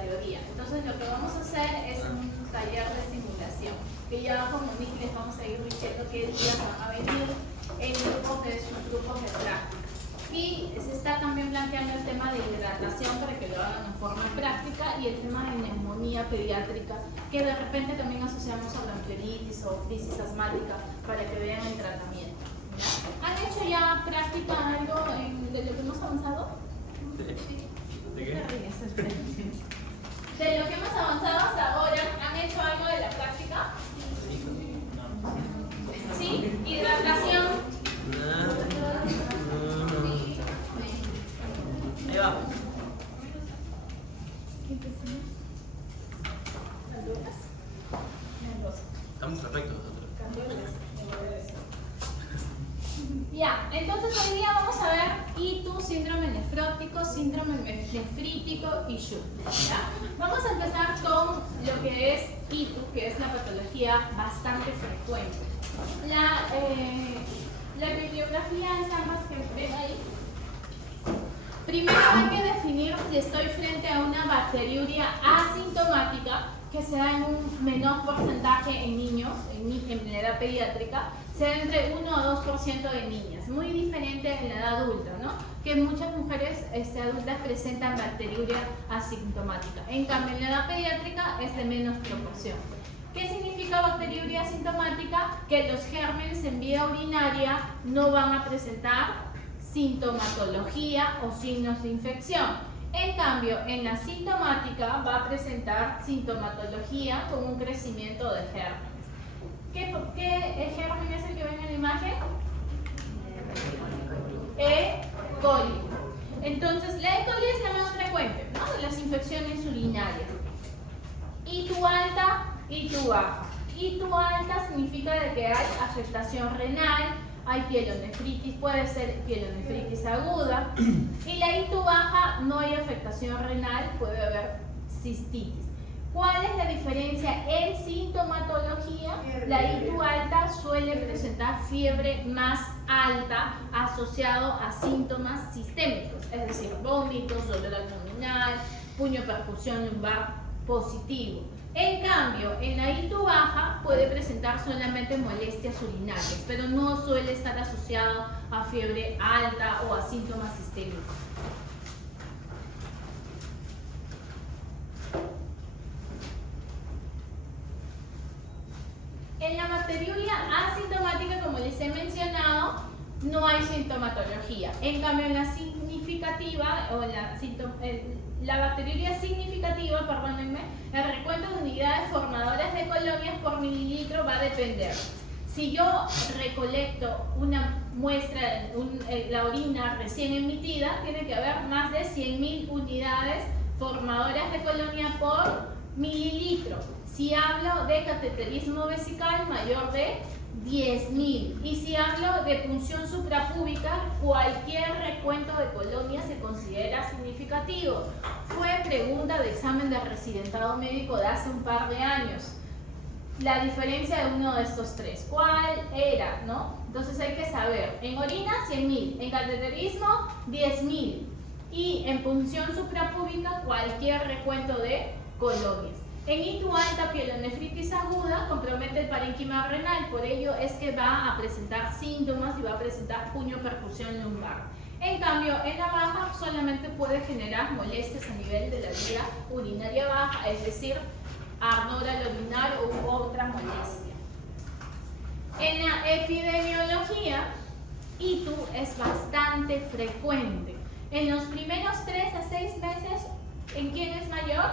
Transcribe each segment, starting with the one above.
la teoría. Entonces lo que vamos a hacer es un taller de simulación, que ya con Monique les vamos a ir diciendo qué días van a venir en grupos de subgrupos de práctica. Y se está también planteando el tema de hidratación para que lo hagan en forma práctica y el tema de neumonía pediátrica, que de repente también asociamos a bronquiolitis o crisis asmática para que vean el tratamiento. ¿Ya? ¿Han hecho ya práctica algo de lo que hemos avanzado? Sí. ¿De qué? De lo que hemos avanzado hasta ahora, ¿han hecho algo de la práctica? ¿Sí? ¿Hidratación? Ahí va. Estamos perfectos nosotros. Ya, entonces hoy día vamos a ver ITU, síndrome nefrótico, síndrome nefrítico y SHUT. Vamos a empezar con lo que es ITU, que es la patología bastante frecuente. La bibliografía es ambas que ven ahí. Primero hay que definir si estoy frente a una bacteriuria asintomática que se da en un menor porcentaje en niños, en la edad pediátrica, se da entre 1 o 2% de niñas, muy diferente en la edad adulta, ¿no? Que muchas mujeres adultas presentan bacteriuria asintomática. En cambio, en la edad pediátrica es de menos proporción. ¿Qué significa bacteriuria asintomática? Que los gérmenes en vía urinaria no van a presentar sintomatología o signos de infección. En cambio, en la sintomática va a presentar sintomatología con un crecimiento de gérmenes. ¿Qué germen es el que ven en la imagen? E. coli. Entonces, la E. coli es la más frecuente, ¿no?, de las infecciones urinarias. ITU alta, ITU baja. ITU alta significa de que hay afectación renal, hay pielonefritis, puede ser pielonefritis aguda, y la ITU baja no hay afectación renal, puede haber cistitis. ¿Cuál es la diferencia en sintomatología? La ITU alta suele presentar fiebre más alta asociado a síntomas sistémicos, es decir, vómitos, dolor abdominal, puño percusión lumbar positivo. En cambio, en la ITU baja puede presentar solamente molestias urinarias, pero no suele estar asociado a fiebre alta o a síntomas sistémicos. En la bacteriuria asintomática, como les he mencionado, no hay sintomatología. En cambio, en la significativa, o la bacteriuria significativa, perdónenme, el recuento de unidades formadoras de colonias por mililitro va a depender. Si yo recolecto una muestra, la orina recién emitida, tiene que haber más de 100.000 unidades formadoras de colonia por mililitro. Si hablo de cateterismo vesical, mayor de 10.000. Y si hablo de punción suprapúbica, cualquier recuento de colonia se considera significativo. Fue pregunta de examen de residentado médico de hace un par de años. La diferencia de uno de estos tres, ¿cuál era, no? Entonces hay que saber, en orina 100.000, en cateterismo 10.000 y en punción suprapúbica cualquier recuento de colonias. En ITU alta, pielonefritis aguda compromete el parénquima renal, por ello es que va a presentar síntomas y va a presentar puño percusión lumbar. En cambio, en la baja solamente puede generar molestias a nivel de la vía urinaria baja, es decir, ardor al orinar u otra molestia. En la epidemiología, ITU es bastante frecuente. En los primeros 3 a 6 meses, ¿en quién es mayor?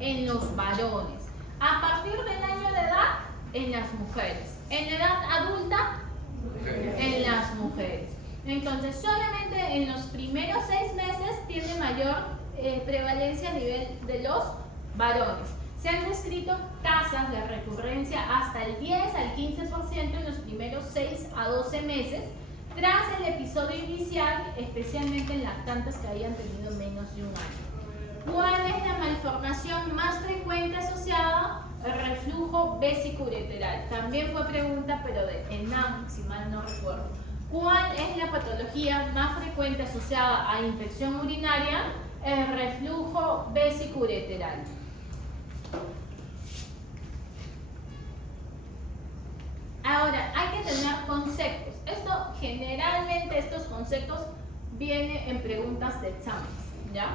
En los varones. A partir del año de edad, en las mujeres. En la edad adulta, en las mujeres. Entonces, solamente en los primeros 6 meses tiene mayor prevalencia a nivel de los varones. Se han descrito tasas de recurrencia hasta el 10 al 15% en los primeros 6 a 12 meses, tras el episodio inicial, especialmente en lactantes que hayan tenido menos de un año. ¿Cuál es la malformación más frecuente asociada? El reflujo vesicoureteral. También fue pregunta, pero de ENAM, si mal no recuerdo. ¿Cuál es la patología más frecuente asociada a infección urinaria? el reflujo vesicoureteral. Ahora, hay que tener conceptos. Generalmente estos conceptos vienen en preguntas de exámenes, ¿ya?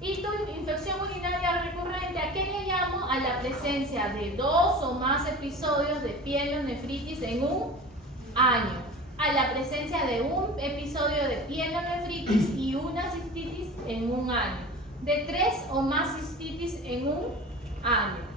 Y tu infección urinaria recurrente, ¿a qué le llamo? A la presencia de 2 o más episodios de pielonefritis en un año. A la presencia de un episodio de pielonefritis y una cistitis en un año. De 3 o más cistitis en un año.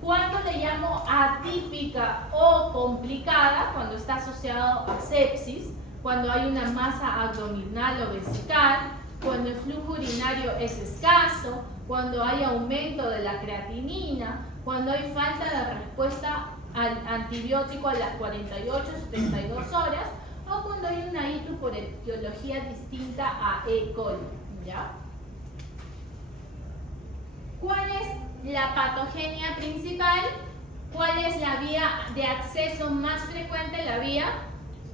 ¿Cuándo le llamo atípica o complicada? Cuando está asociado a sepsis, cuando hay una masa abdominal o vesical, cuando el flujo urinario es escaso, cuando hay aumento de la creatinina, cuando hay falta de respuesta al antibiótico a las 48-72 horas, o cuando hay una ITU por etiología distinta a E. coli, ¿ya? ¿Cuál es la patogenia principal? ¿Cuál es la vía de acceso más frecuente? La vía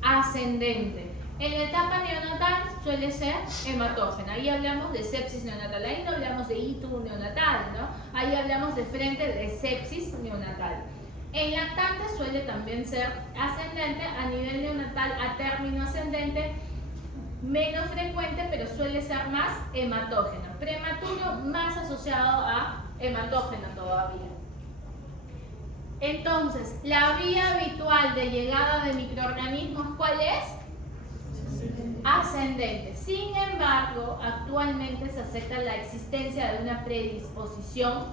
ascendente. En la etapa neonatal suele ser hematógena. Ahí hablamos de sepsis neonatal. Ahí no hablamos de ITU neonatal, ¿no? Ahí hablamos de frente de sepsis neonatal. En lactante suele también ser ascendente. A nivel neonatal, a término ascendente, menos frecuente, pero suele ser más hematógena. Prematuro, más asociado a hematógena todavía. Entonces, la vía habitual de llegada de microorganismos, ¿cuál es? Ascendente. Sin embargo, actualmente se acepta la existencia de una predisposición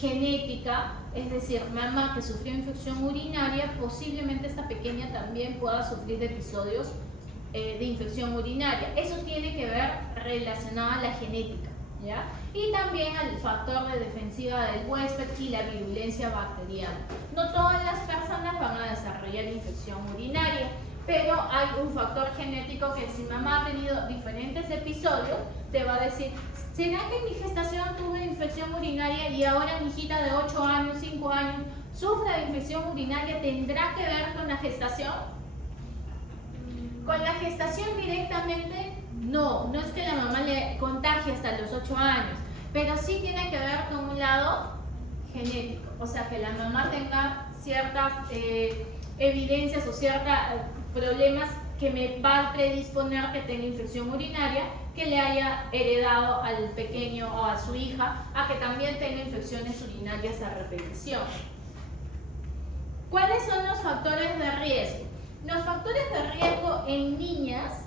genética, es decir, mamá que sufrió infección urinaria, posiblemente esta pequeña también pueda sufrir de episodios de infección urinaria. Eso tiene que ver relacionado a la genética, ¿ya? Y también al factor de defensiva del huésped y la virulencia bacteriana. No todas las personas van a desarrollar infección urinaria, pero hay un factor genético que si mamá ha tenido diferentes episodios, te va a decir, ¿será que en mi gestación tuve infección urinaria y ahora mi hijita de 8 años, 5 años, sufre de infección urinaria? ¿Tendrá que ver con la gestación? Con la gestación directamente, no es que la mamá le contagie hasta los 8 años, pero sí tiene que ver con un lado genético, o sea, que la mamá tenga ciertas evidencias o ciertos problemas que me va a predisponer que tenga infección urinaria, que le haya heredado al pequeño o a su hija a que también tenga infecciones urinarias a repetición. ¿Cuáles son los factores de riesgo? Los factores de riesgo en niñas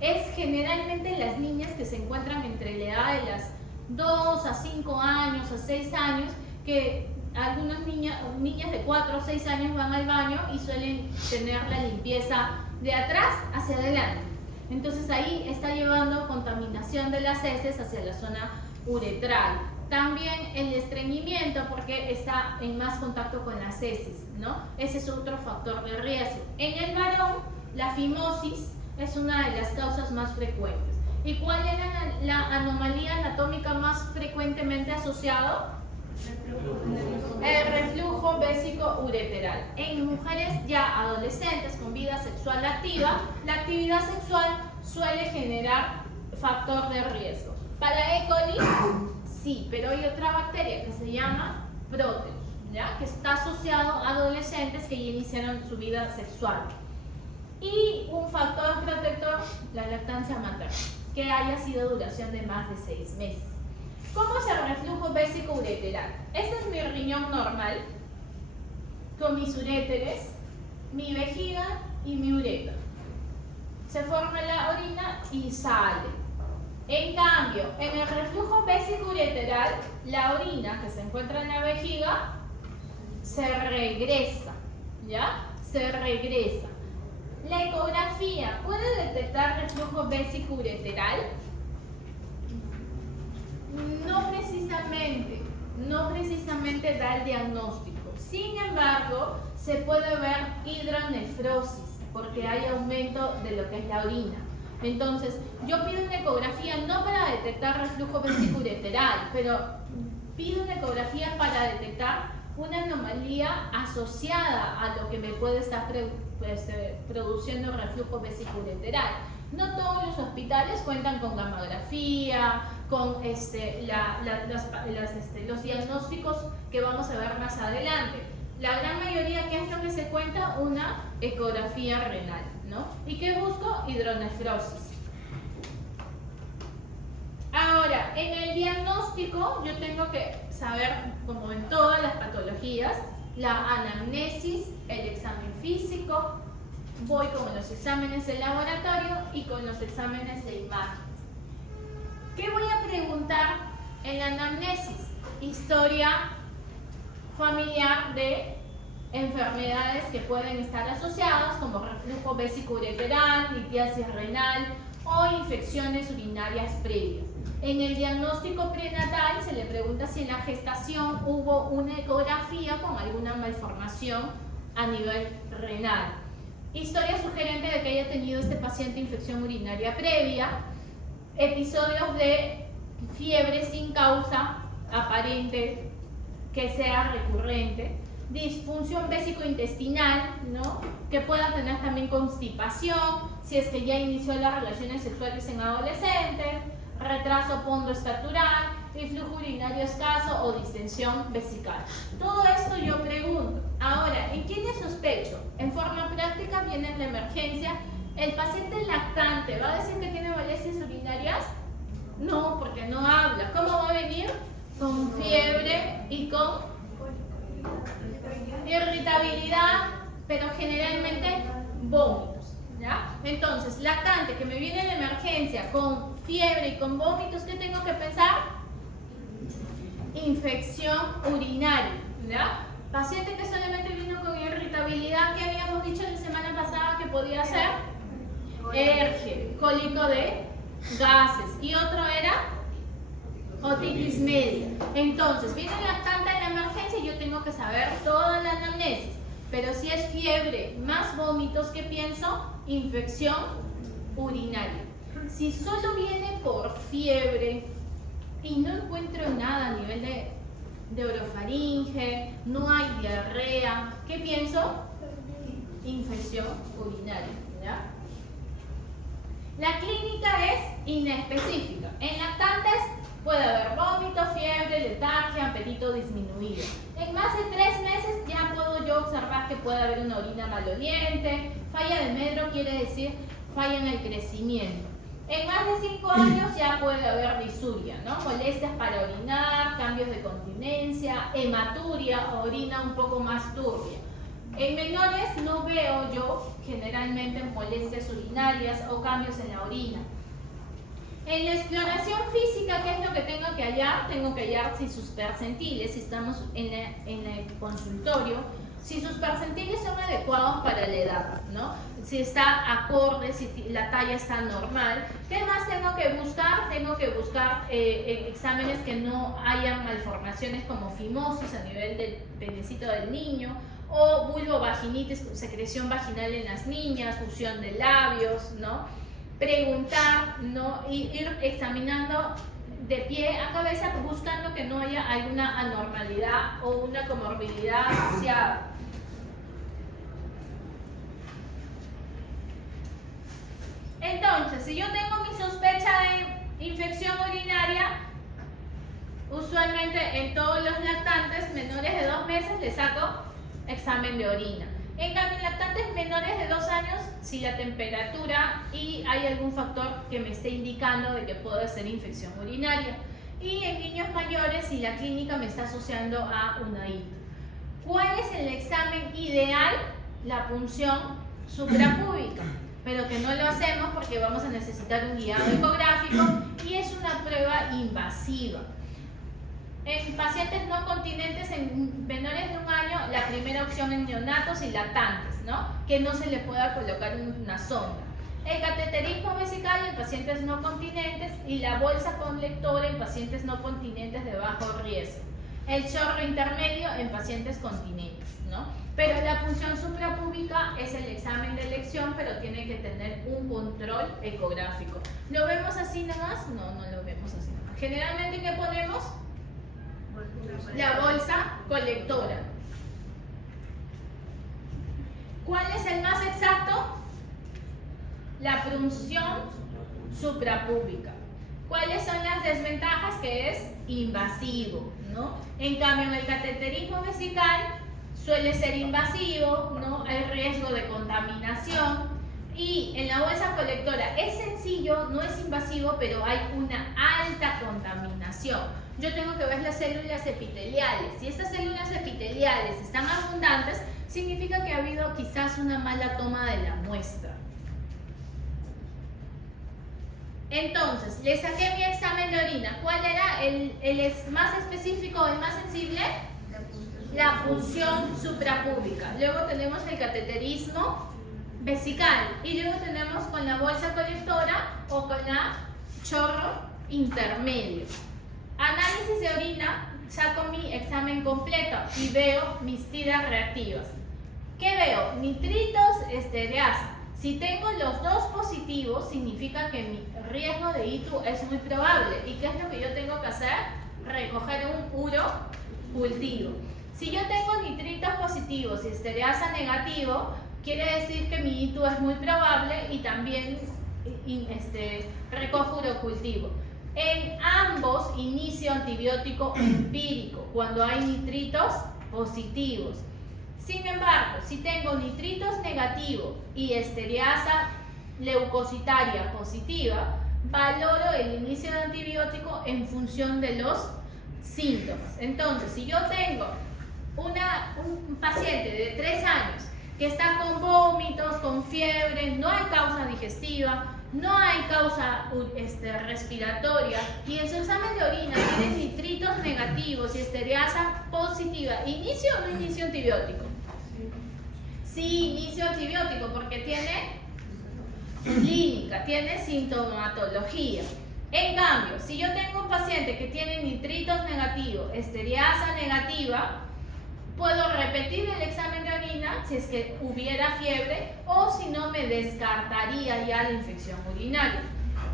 es generalmente las niñas que se encuentran entre la edad de las 2 a 5 años, a 6 años, que algunas niñas de 4 o 6 años van al baño y suelen tener la limpieza de atrás hacia adelante. Entonces ahí está llevando contaminación de las heces hacia la zona uretral. También el estreñimiento, porque está en más contacto con las heces, ¿no? Ese es otro factor de riesgo. En el varón, la fimosis es una de las causas más frecuentes. ¿Y cuál era la anomalía anatómica más frecuentemente asociada? El reflujo vésico-ureteral. En mujeres ya adolescentes con vida sexual activa, la actividad sexual suele generar factor de riesgo. Para E. coli, sí, pero hay otra bacteria que se llama Proteus, ¿ya? Que está asociado a adolescentes que ya iniciaron su vida sexual. Y un factor protector, la lactancia materna, que haya sido duración de más de 6 meses. ¿Cómo es el reflujo vésico-ureteral? Este es mi riñón normal, con mis uréteres, mi vejiga y mi uretra. Se forma la orina y sale. En cambio, en el reflujo vésico-ureteral, la orina que se encuentra en la vejiga se regresa, ¿ya? Se regresa. La ecografía puede detectar reflujo vésico-ureteral. No precisamente da el diagnóstico. Sin embargo, se puede ver hidronefrosis porque hay aumento de lo que es la orina. Entonces, yo pido una ecografía no para detectar reflujo vésico-ureteral, pero pido una ecografía para detectar una anomalía asociada a lo que me puede estar produciendo reflujo vésico-ureteral. No todos los hospitales cuentan con gamografía, con los diagnósticos que vamos a ver más adelante. La gran mayoría, ¿qué es lo que se cuenta? Una ecografía renal, ¿no? ¿Y qué busco? Hidronefrosis. Ahora, en el diagnóstico yo tengo que saber, como en todas las patologías, la anamnesis, el examen físico, voy con los exámenes de laboratorio y con los exámenes de imágenes. ¿Qué voy a preguntar en la anamnesis? Historia familiar de enfermedades que pueden estar asociadas como reflujo vesicoureteral, litiasis renal o infecciones urinarias previas. En el diagnóstico prenatal se le pregunta si en la gestación hubo una ecografía con alguna malformación a nivel renal. Historia sugerente de que haya tenido este paciente infección urinaria previa, episodios de fiebre sin causa aparente que sea recurrente, disfunción vésico-intestinal, ¿no? Que pueda tener también constipación, si es que ya inició las relaciones sexuales en adolescentes, retraso pondoestatural, flujo urinario escaso o distensión vesical. Todo esto yo pregunto. Ahora, ¿en quiénes sospecho? En forma práctica viene en la emergencia. ¿El paciente lactante va a decir que tiene molestias urinarias? No, porque no habla. ¿Cómo va a venir? Con fiebre y con irritabilidad, pero generalmente vómitos, ¿ya? Entonces, lactante que me viene en la emergencia con fiebre y con vómitos, ¿qué tengo que pensar? Infección urinaria, ¿ya? Paciente que solamente vino con irritabilidad, ¿qué habíamos dicho la semana pasada que podía ser? ERGE, cólico de gases, y otro era otitis media. Entonces, viene lactante en la emergencia y yo tengo que saber toda la anamnesis. Pero si es fiebre más vómitos, ¿qué pienso? Infección urinaria. Si solo viene por fiebre y no encuentro nada a nivel de orofaringe, no hay diarrea, ¿qué pienso? Infección urinaria, ¿ya? La clínica es inespecífica. En lactantes puede haber vómito, fiebre, letargia, apetito disminuido. En más de 3 meses ya puedo yo observar que puede haber una orina maloliente, falla de medro quiere decir falla en el crecimiento. En más de 5 años ya puede haber disuria, ¿no? Molestias para orinar, cambios de continencia, hematuria, orina un poco más turbia. En menores no veo yo generalmente molestias urinarias o cambios en la orina. En la exploración física, ¿qué es lo que tengo que hallar? Tengo que hallar si sus percentiles, si estamos en el consultorio, si sus percentiles son adecuados para la edad, ¿no? Si está acorde, si la talla está normal. ¿Qué más tengo que buscar? Tengo que buscar exámenes que no hayan malformaciones como fimosis a nivel del penecito del niño, o vulvovaginitis, secreción vaginal en las niñas, fusión de labios, ¿no? Preguntar, ¿no? Y ir examinando de pie a cabeza buscando que no haya alguna anormalidad o una comorbilidad asociada. Entonces, si yo tengo mi sospecha de infección urinaria, usualmente en todos los lactantes menores de 2 meses le saco examen de orina. En cambio, en lactantes menores de 2 años, si la temperatura y hay algún factor que me esté indicando de que puede ser infección urinaria. Y en niños mayores, si la clínica me está asociando a una ITU. ¿Cuál es el examen ideal? La punción suprapúbica, pero que no lo hacemos porque vamos a necesitar un guiado ecográfico y es una prueba invasiva. En pacientes no continentes, en menores de 1 año, la primera opción es neonatos y lactantes, ¿no? Que no se le pueda colocar una sonda. El cateterismo vesical en pacientes no continentes y la bolsa con lector en pacientes no continentes de bajo riesgo. El chorro intermedio en pacientes continentes, ¿no? Pero la punción suprapúbica es el examen de elección, pero tiene que tener un control ecográfico. ¿Lo vemos así nomás? No, no lo vemos así nomás. Generalmente, ¿qué ponemos? La bolsa colectora. ¿Cuál es el más exacto? La punción suprapúbica. ¿Cuáles son las desventajas? Que es invasivo, ¿no? En cambio, en el cateterismo vesical suele ser invasivo, ¿no? Hay riesgo de contaminación. Y en la bolsa colectora es sencillo, no es invasivo, pero hay una alta contaminación. Yo tengo que ver las células epiteliales. Si estas células epiteliales están abundantes, significa que ha habido quizás una mala toma de la muestra. Entonces, le saqué mi examen de orina. ¿Cuál era el más específico o el más sensible? La punción suprapúbica. Luego tenemos el cateterismo vesical. Y luego tenemos con la bolsa colectora o con la chorro intermedio. Análisis de orina, saco mi examen completo y veo mis tiras reactivas. ¿Qué veo? Nitritos, estereasa. Si tengo los dos positivos, significa que mi riesgo de ITU es muy probable. ¿Y qué es lo que yo tengo que hacer? Recoger un urocultivo. Si yo tengo nitritos positivos y estereasa negativo, quiere decir que mi ITU es muy probable y también recojo urocultivo. En ambos inicio antibiótico empírico cuando hay nitritos positivos. Sin embargo, si tengo nitritos negativos y estereasa leucocitaria positiva, valoro el inicio de antibiótico en función de los síntomas. Entonces, si yo tengo un paciente de 3 años que está con vómitos, con fiebre, no hay causa digestiva, no hay causa respiratoria y en su examen de orina tiene nitritos negativos y estereasa positiva, ¿inicio o no inicio antibiótico? Sí, inicio antibiótico porque tiene clínica, tiene sintomatología. En cambio, si yo tengo un paciente que tiene nitritos negativos, estereasa negativa, puedo repetir el examen de orina si es que hubiera fiebre o si no me descartaría ya la infección urinaria.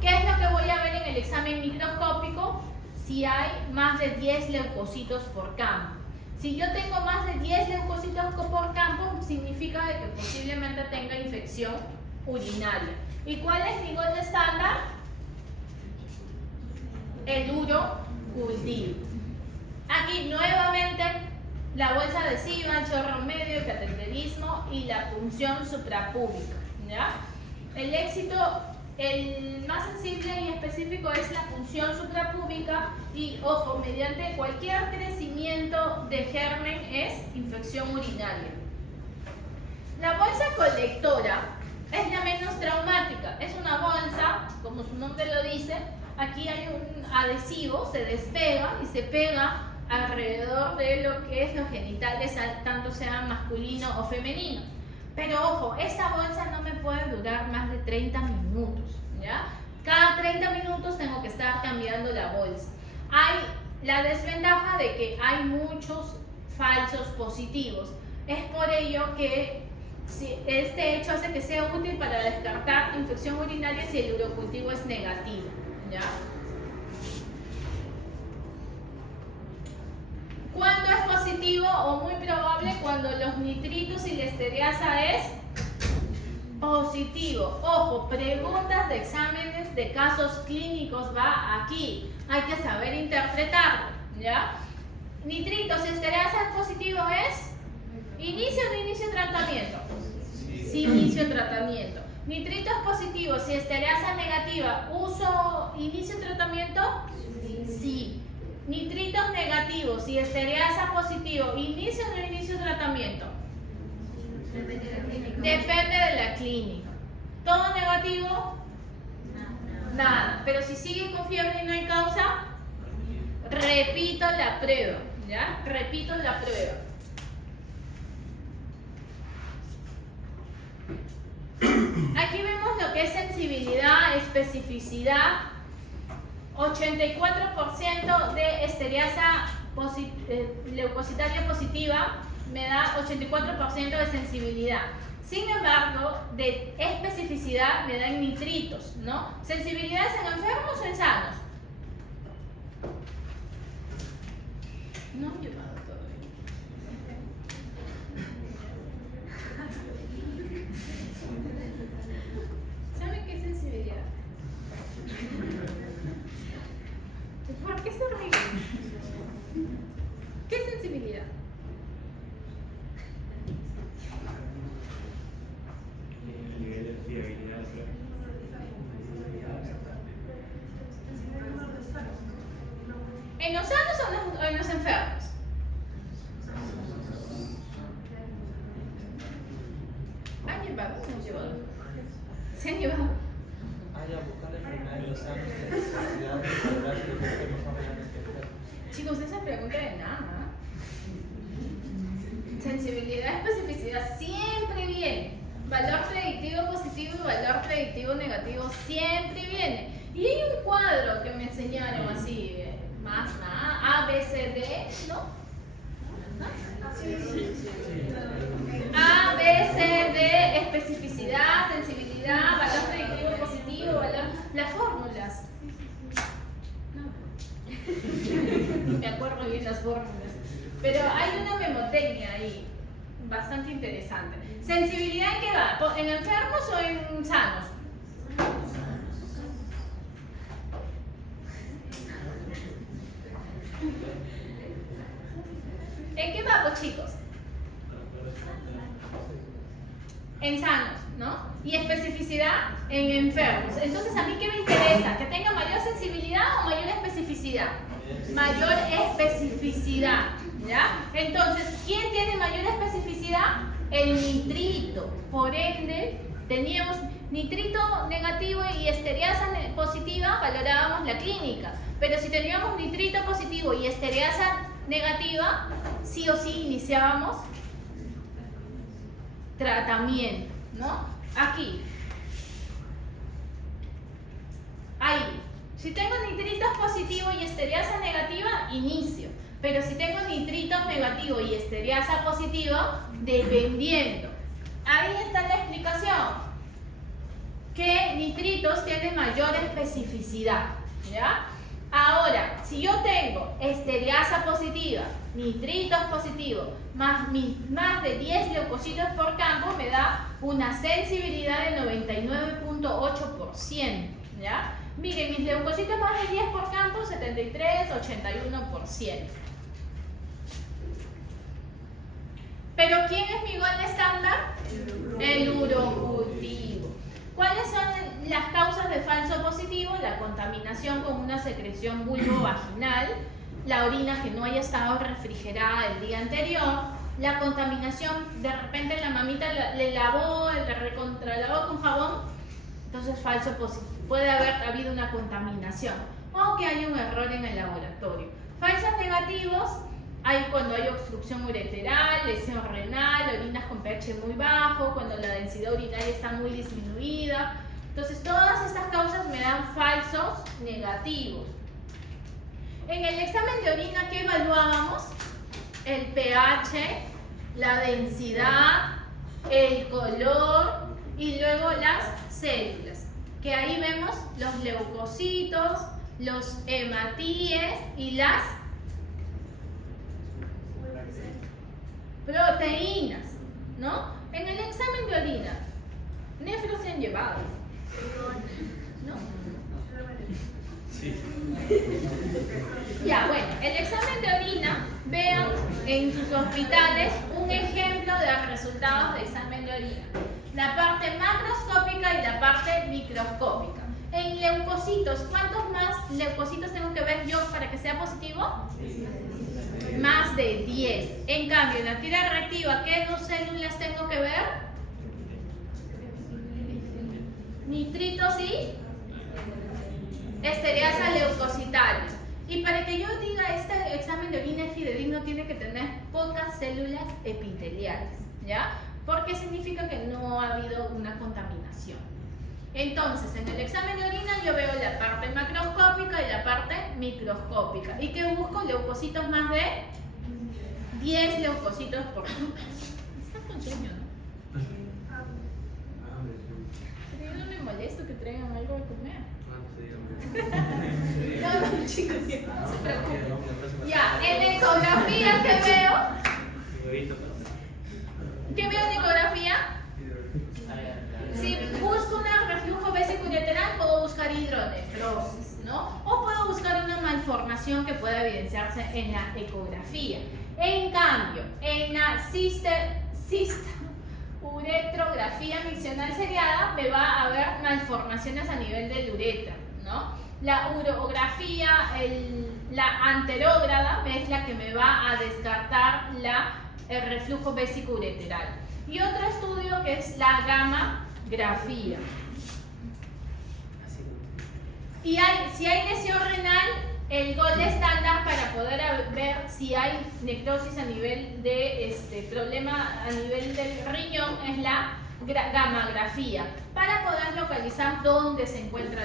¿Qué es lo que voy a ver en el examen microscópico? Si hay más de 10 leucocitos por campo. Si yo tengo más de 10 leucocitos por campo, significa que posiblemente tenga infección urinaria. ¿Y cuál es mi gold estándar? El urocultivo. Aquí nuevamente la bolsa adhesiva, el chorro medio, el cateterismo y la punción suprapúbica, ¿ya? El éxito, el más sensible y específico es la punción suprapúbica y, ojo, mediante cualquier crecimiento de germen es infección urinaria. La bolsa colectora es la menos traumática. Es una bolsa, como su nombre lo dice, aquí hay un adhesivo, se despega y se pega alrededor de lo que es los genitales, tanto sea masculino o femenino. Pero ojo, esta bolsa no me puede durar más de 30 minutos, ¿ya? Cada 30 minutos tengo que estar cambiando la bolsa. Hay la desventaja de que hay muchos falsos positivos. Es por ello que este hecho hace que sea útil para descartar infección urinaria si el urocultivo es negativo, ¿ya? ¿Cuándo es positivo o muy probable? Cuando los nitritos y la estereasa es positivo. Ojo, preguntas de exámenes de casos clínicos va aquí. Hay que saber interpretarlo, ¿ya? Nitritos, estereasa es positivo es inicio o no inicio de tratamiento. Sí, inicio de tratamiento. Nitritos positivos y estereasa negativa, inicio de tratamiento. Sí. Nitritos negativos y estereasa positivo, ¿inicio o no inicio de tratamiento? Depende de la clínica. ¿Todo negativo? Nada. Pero si sigue con fiebre y no hay causa, repito la prueba, ¿ya? Repito la prueba. Aquí vemos lo que es sensibilidad, especificidad. 84% de estereasa leucocitaria positiva me da 84% de sensibilidad. Sin embargo, de especificidad me dan nitritos, ¿no? ¿Sensibilidad es en enfermos o en sanos? No he llevado todavía. ¿Saben qué es sensibilidad? ¿En los sanos o en los enfermos? ¿Han llevado o no han llevado? ¿Se han llevado? Buscar la enfermedad en los sanos de necesidad de lograr que estemos realmente enfermos. Chicos, esa pregunta de nada. Sensibilidad, especificidad siempre viene. Valor predictivo positivo y valor predictivo negativo siempre viene. Y hay un cuadro que me enseñaron así, más nada, A, B, C, D, ¿no? A, B, C, D, especificidad, sensibilidad, valor predictivo positivo, valor... Las fórmulas. No. Me acuerdo bien las fórmulas. Pero hay una memotecnia ahí, bastante interesante. ¿Sensibilidad en qué va? ¿En enfermos o en sanos? ¿En qué va, pues, chicos? En sanos, ¿no? Y especificidad en enfermos. Entonces, ¿a mí qué me interesa? ¿Que tenga mayor sensibilidad o mayor especificidad? Mayor especificidad, ¿ya? Entonces, ¿quién tiene mayor especificidad? El nitrito. Por ende, teníamos nitrito negativo y estereasa positiva, valorábamos la clínica. Pero si teníamos nitrito positivo y estereasa negativa, sí o sí iniciábamos tratamiento, ¿no? Aquí. Ahí. Si tengo nitritos positivo y estereasa negativa, inicio. Pero si tengo nitritos negativo y estereasa positivo, dependiendo. Ahí está la explicación. Que nitritos tienen mayor especificidad, ¿ya? Ahora, si yo tengo estereasa positiva, nitritos positivos, más de 10 leucocitos por campo, me da una sensibilidad de 99.8%, ¿ya? Miren, mis leucocitos más de 10 por campo, 73, 81%. ¿Pero quién es mi gol estándar? El urocultivo. ¿Cuáles son las causas de falso positivo? La contaminación con una secreción vulvovaginal, la orina que no haya estado refrigerada el día anterior, la contaminación, de repente la mamita le lavó, le recontralavó con jabón, entonces falso positivo. Puede haber habido una contaminación o que hay un error en el laboratorio. Falsos negativos hay cuando hay obstrucción ureteral, lesión renal, orinas con pH muy bajo, cuando la densidad urinaria está muy disminuida. Entonces todas estas causas me dan falsos negativos. En el examen de orina, ¿qué evaluábamos? El pH, la densidad, el color y luego las células. Que ahí vemos los leucocitos, los hematíes y las proteínas, ¿no? En el examen de orina, nefros se han llevado, ¿no? Sí. Ya, bueno, el examen de orina, vean en sus hospitales un ejemplo de resultados de examen de orina. La parte macroscópica y la parte microscópica. En leucocitos, ¿cuántos más leucocitos tengo que ver yo para que sea positivo? Más de 10. En cambio, en la tira reactiva, ¿qué dos células tengo que ver? Nitritos y estereasa leucocital. Y para que yo diga este examen de orina es fidedigno, tiene que tener pocas células epiteliales, ¿ya? Porque significa que no ha habido una contaminación. Entonces, en el examen de orina yo veo la parte macroscópica y la parte microscópica. ¿Y qué busco? Leucocitos más de 10 leucocitos por campo. Está con sueño, ¿no? Pero yo no me molesto que traigan algo de comer. No, no, chicos, no se preocupen. Ya, en la ecografía, ¿qué veo? ¿Qué veo en ecografía? Si busco un reflujo vesicoureteral, puedo buscar hidronefrosis, ¿no? O puedo buscar una malformación que pueda evidenciarse en la ecografía. En cambio, en la uretrografía miccional seriada me va a haber malformaciones a nivel del uretra, ¿no? La urografía, La anterógrada es la que me va a descartar el reflujo vesicoureteral. Y otro estudio que es la gammagrafía. Y si hay lesión renal, el gol estándar para poder ver si hay necrosis a nivel de problema a nivel del riñón es la gammagrafía, para poder localizar dónde se encuentra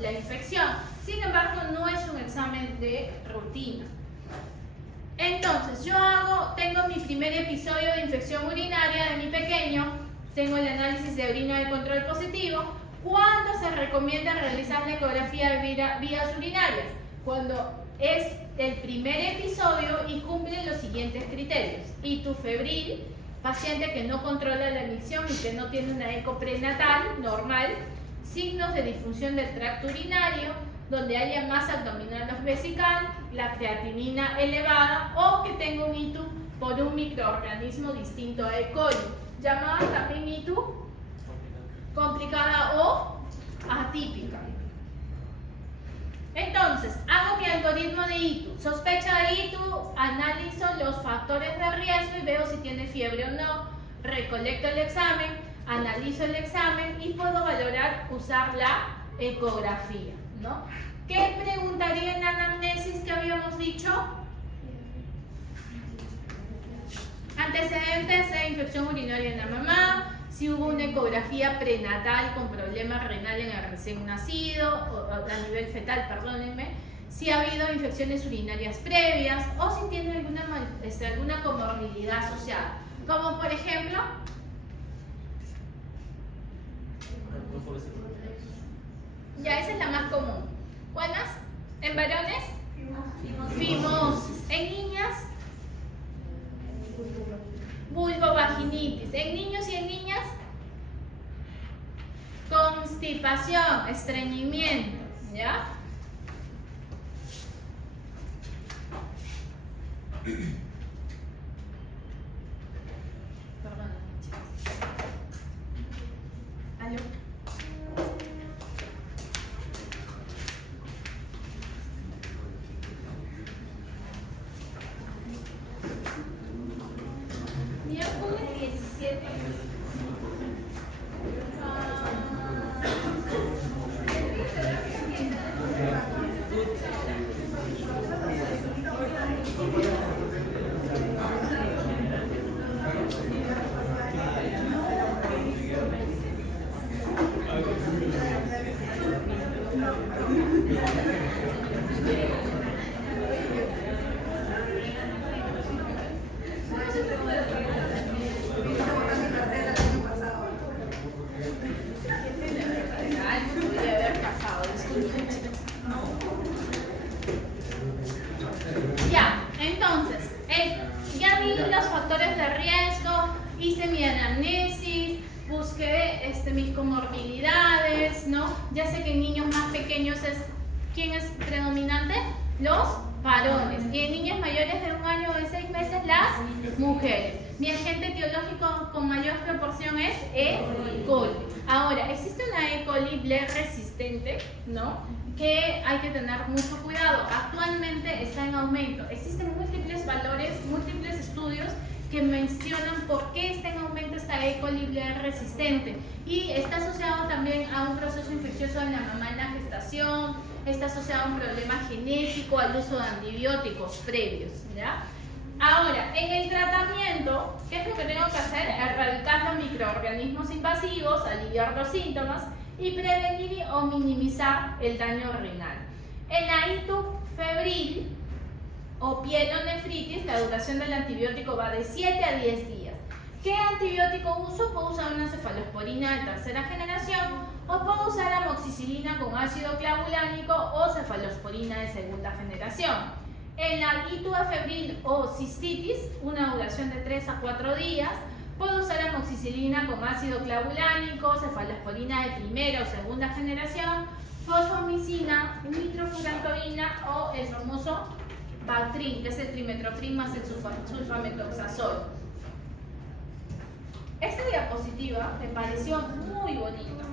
la infección. Sin embargo, no es un examen de rutina. Entonces, tengo mi primer episodio de infección urinaria de mi pequeño, tengo el análisis de orina de control positivo. ¿Cuándo se recomienda realizar la ecografía de vías urinarias? Cuando es el primer episodio y cumple los siguientes criterios: hito febril, paciente que no controla la emisión y que no tiene una eco prenatal normal, signos de disfunción del tracto urinario, donde haya masa abdominal o vesical, la creatinina elevada o que tenga un hito por un microorganismo distinto a E. coli, llamada también hito complicada o atípica. Entonces, hago mi algoritmo de ITU. Sospecha de ITU, analizo los factores de riesgo y veo si tiene fiebre o no. Recolecto el examen, analizo el examen y puedo valorar usar la ecografía, ¿no? ¿Qué preguntaría en la anamnesis que habíamos dicho? Antecedentes de infección urinaria en la mamá, si hubo una ecografía prenatal con problema renal en el recién nacido, o a nivel fetal, perdónenme, si ha habido infecciones urinarias previas o si tiene alguna comorbilidad asociada, como por ejemplo, ya esa es la más común. ¿Cuál más? ¿En varones? Fimosis. ¿En niñas? Vulvovaginitis. ¿En niños y en niñas? Constipación, estreñimiento, ¿ya? Perdón, chicas. ¿Aló? Miércoles 17. Ya, entonces, ya vi los factores de riesgo, hice mi anamnesis, busqué mis comorbilidades, ¿no? Ya sé que en niños más pequeños ¿quién es predominante? Los varones. Y en niños mayores de 1 año o de 6 meses, las mujeres. Mi agente etiológico con mayor proporción es E. coli. Ahora, existe una E. coli Blair resistente, ¿no? Que hay que tener mucho cuidado. Actualmente está en aumento. Existen múltiples valores, múltiples estudios que mencionan por qué está en aumento esta E. coli Blair resistente. Y está asociado también a un proceso infeccioso en la mamá en la gestación, está asociado a un problema genético, al uso de antibióticos previos, ¿ya? Ahora, en el tratamiento, ¿qué es lo que tengo que hacer? Erradicar los microorganismos invasivos, aliviar los síntomas y prevenir o minimizar el daño renal. En la hito febril o pielonefritis, la duración del antibiótico va de 7 a 10 días. ¿Qué antibiótico uso? Puedo usar una cefalosporina de tercera generación o puedo usar amoxicilina con ácido clavulánico o cefalosporina de segunda generación. En la hito febril o cistitis, una duración de 3 a 4 días, puedo usar amoxicilina con ácido clavulánico, cefalosporina de primera o segunda generación, fosfomicina, nitrofurantoína o el famoso Bactrim, que es el trimetoprim más el sulfametoxazol. Esta diapositiva me pareció muy bonita.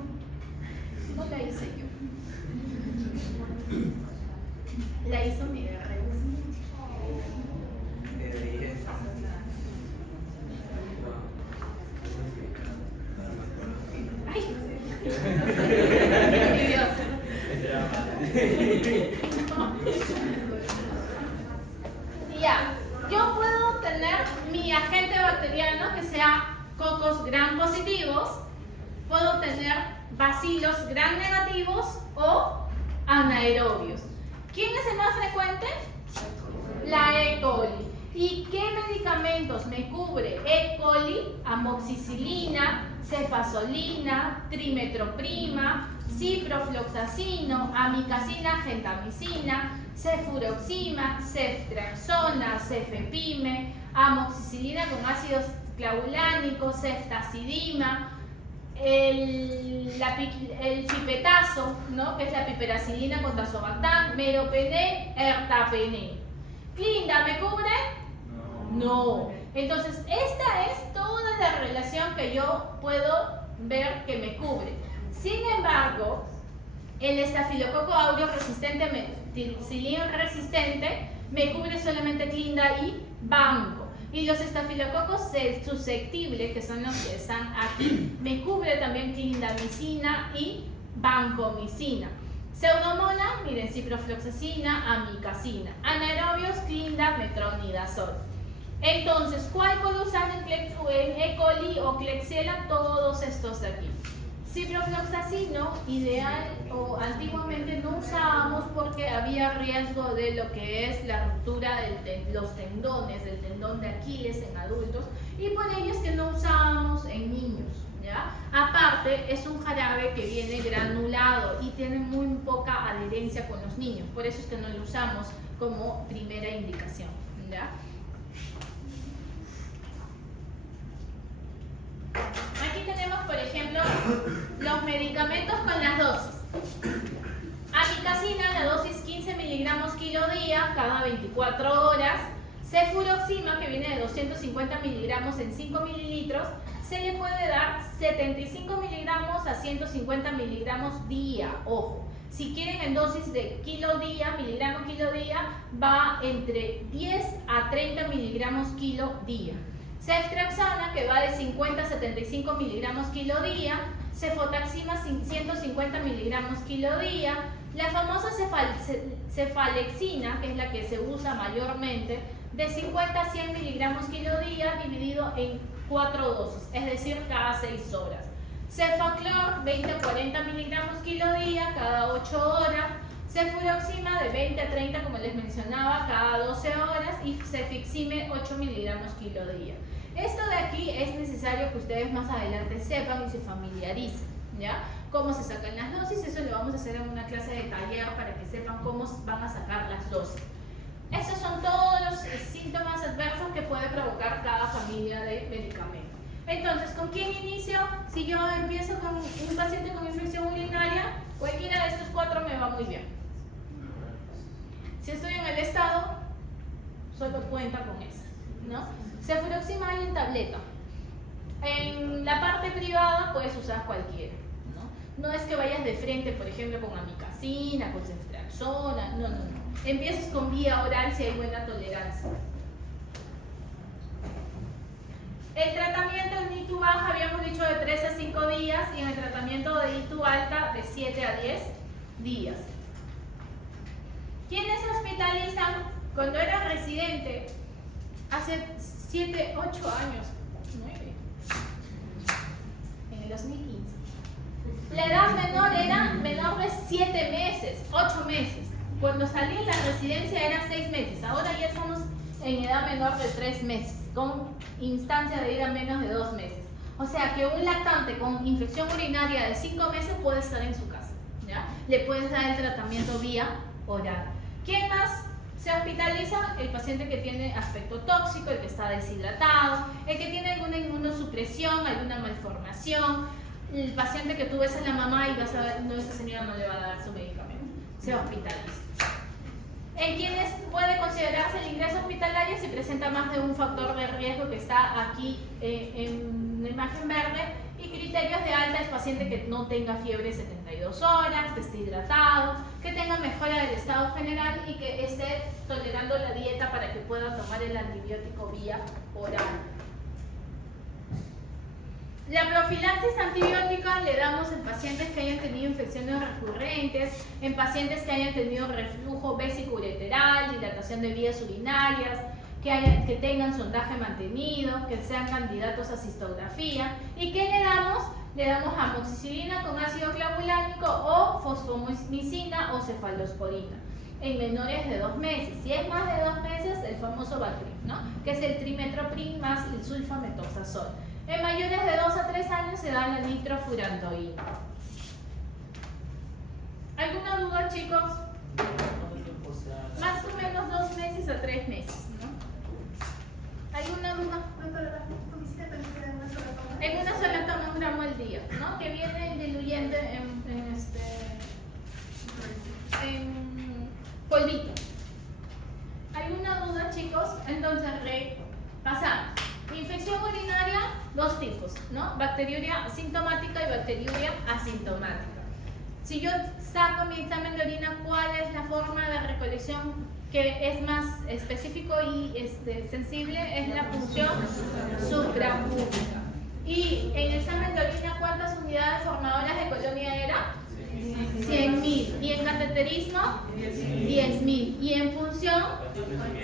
¿Cómo la hice yo? La hizo mi guerrero. Ay, envidiosa. Ya, yo puedo tener mi agente bacteriano que sea cocos gram positivos, puedo tener bacilos gram negativos o anaerobios. ¿Quién es el más frecuente? La E. coli. ¿Y qué medicamentos me cubre E. coli? Amoxicilina, cefazolina, trimetroprima, ciprofloxacino, amicacina, gentamicina, cefuroxima, ceftriaxona, cefepime, amoxicilina con ácidos clavulánicos, ceftazidima, el pipetazo, ¿no? Que es la piperacilina con tazobactam, meropenem, ertapenem. ¿Clinda me cubre? No. Entonces, esta es toda la relación que yo puedo ver que me cubre. Sin embargo, el estafilococo aureus resistente, meticilin resistente, me cubre solamente Clinda y banco. Y los estafilococos susceptibles, que son los que están aquí, me cubre también clindamicina y vancomicina. Pseudomonas, miren, ciprofloxacina, amicacina. Anaerobios, clinda, metronidazol. Entonces, ¿cuál puedo usar en E. coli o Klebsiella? Todos estos de aquí. Ciprofloxacino, ideal o antiguamente no usábamos porque había riesgo de lo que es la ruptura de los tendones, del tendón de Aquiles en adultos, y por ello es que no usábamos en niños, ¿ya? Aparte, es un jarabe que viene granulado y tiene muy poca adherencia con los niños, por eso es que no lo usamos como primera indicación, ¿ya? Aquí tenemos, por ejemplo, los medicamentos con las dosis. Amicacina, la dosis 15 miligramos kilo día cada 24 horas. Cefuroxima, que viene de 250 miligramos en 5 mililitros, se le puede dar 75 miligramos a 150 miligramos día. Ojo, si quieren en dosis de kilo día, miligramo kilo día, va entre 10 a 30 miligramos kilo día. Ceftriaxona, que va de 50 a 75 miligramos kilo día. Cefotaxima, 150 miligramos kilo día. La famosa cefalexina, que es la que se usa mayormente, de 50 a 100 miligramos kilo día, dividido en 4 dosis, es decir, cada 6 horas. Cefaclor, 20 a 40 miligramos kilo día, cada 8 horas. Cefuroxima, de 20 a 30, como les mencionaba, cada 12 horas. Y cefixime, 8 miligramos kilo día. Esto de aquí es necesario que ustedes más adelante sepan y se familiaricen, ¿ya? Cómo se sacan las dosis, eso lo vamos a hacer en una clase de taller para que sepan cómo van a sacar las dosis. Esos son todos los síntomas adversos que puede provocar cada familia de medicamentos. Entonces, ¿con quién inicio? Si yo empiezo con un paciente con infección urinaria, cualquiera de estos 4 me va muy bien. Si estoy en el estado, solo cuenta con eso, ¿no? Cefuroxima hay en tableta. En la parte privada puedes usar cualquiera, ¿no? No es que vayas de frente, por ejemplo, con amicacina, con ceftriaxona, no. Empiezas con vía oral si hay buena tolerancia. El tratamiento en ITU baja habíamos dicho de 3 a 5 días y en el tratamiento de ITU alta de 7 a 10 días. ¿Quiénes se hospitalizan? Cuando era residente, hace 7, 8 años, 9, en el 2015. La edad menor era menor de 7 meses, 8 meses. Cuando salí en la residencia era 6 meses, ahora ya estamos en edad menor de 3 meses, con instancia de ir a menos de 2 meses. O sea que un lactante con infección urinaria de 5 meses puede estar en su casa, ¿ya? Le puedes dar el tratamiento vía oral. ¿Quién más se hospitaliza? El paciente que tiene aspecto tóxico, el que está deshidratado, el que tiene alguna inmunosupresión, alguna malformación, el paciente que tú ves a la mamá y vas a ver, no, esta señora no le va a dar su medicamento, se hospitaliza. En quienes puede considerarse el ingreso hospitalario si presenta más de un factor de riesgo que está aquí en la imagen verde, y criterios de alta es paciente que no tenga fiebre 72 horas, que esté hidratado, que tenga mejora del estado general y que esté tolerando la dieta para que pueda tomar el antibiótico vía oral. La profilaxis antibiótica le damos en pacientes que hayan tenido infecciones recurrentes, en pacientes que hayan tenido reflujo vésico-ureteral, dilatación de vías urinarias, que tengan sondaje mantenido, que sean candidatos a cistografía. ¿Y qué le damos? Le damos amoxicilina con ácido clavulánico o fosfomicina o cefalosporina en menores de 2 meses. Si es más de 2 meses, el famoso Bactrim, ¿no? Que es el trimetoprim más el sulfamethoxazol. En mayores de 2 a 3 años se da la nitrofurantoína. ¿Alguna duda, chicos? ¿Cuánto tiempo se da? Más o menos 2 meses a 3 meses, ¿no? ¿Alguna duda? En una sola toma 1 gramo al día, ¿no? Que viene diluyente en polvito. ¿Alguna duda, chicos? Entonces, repasamos. Infección urinaria, 2 tipos, ¿no? Bacteriuria sintomática y bacteriuria asintomática. Si yo saco mi examen de orina, ¿cuál es la forma de recolección que es más específico y sensible? Es la punción suprapúbica. Y en el examen de orina, ¿cuántas unidades formadoras de colonia era? 100.000. Y en cateterismo, 10.000. Y en función,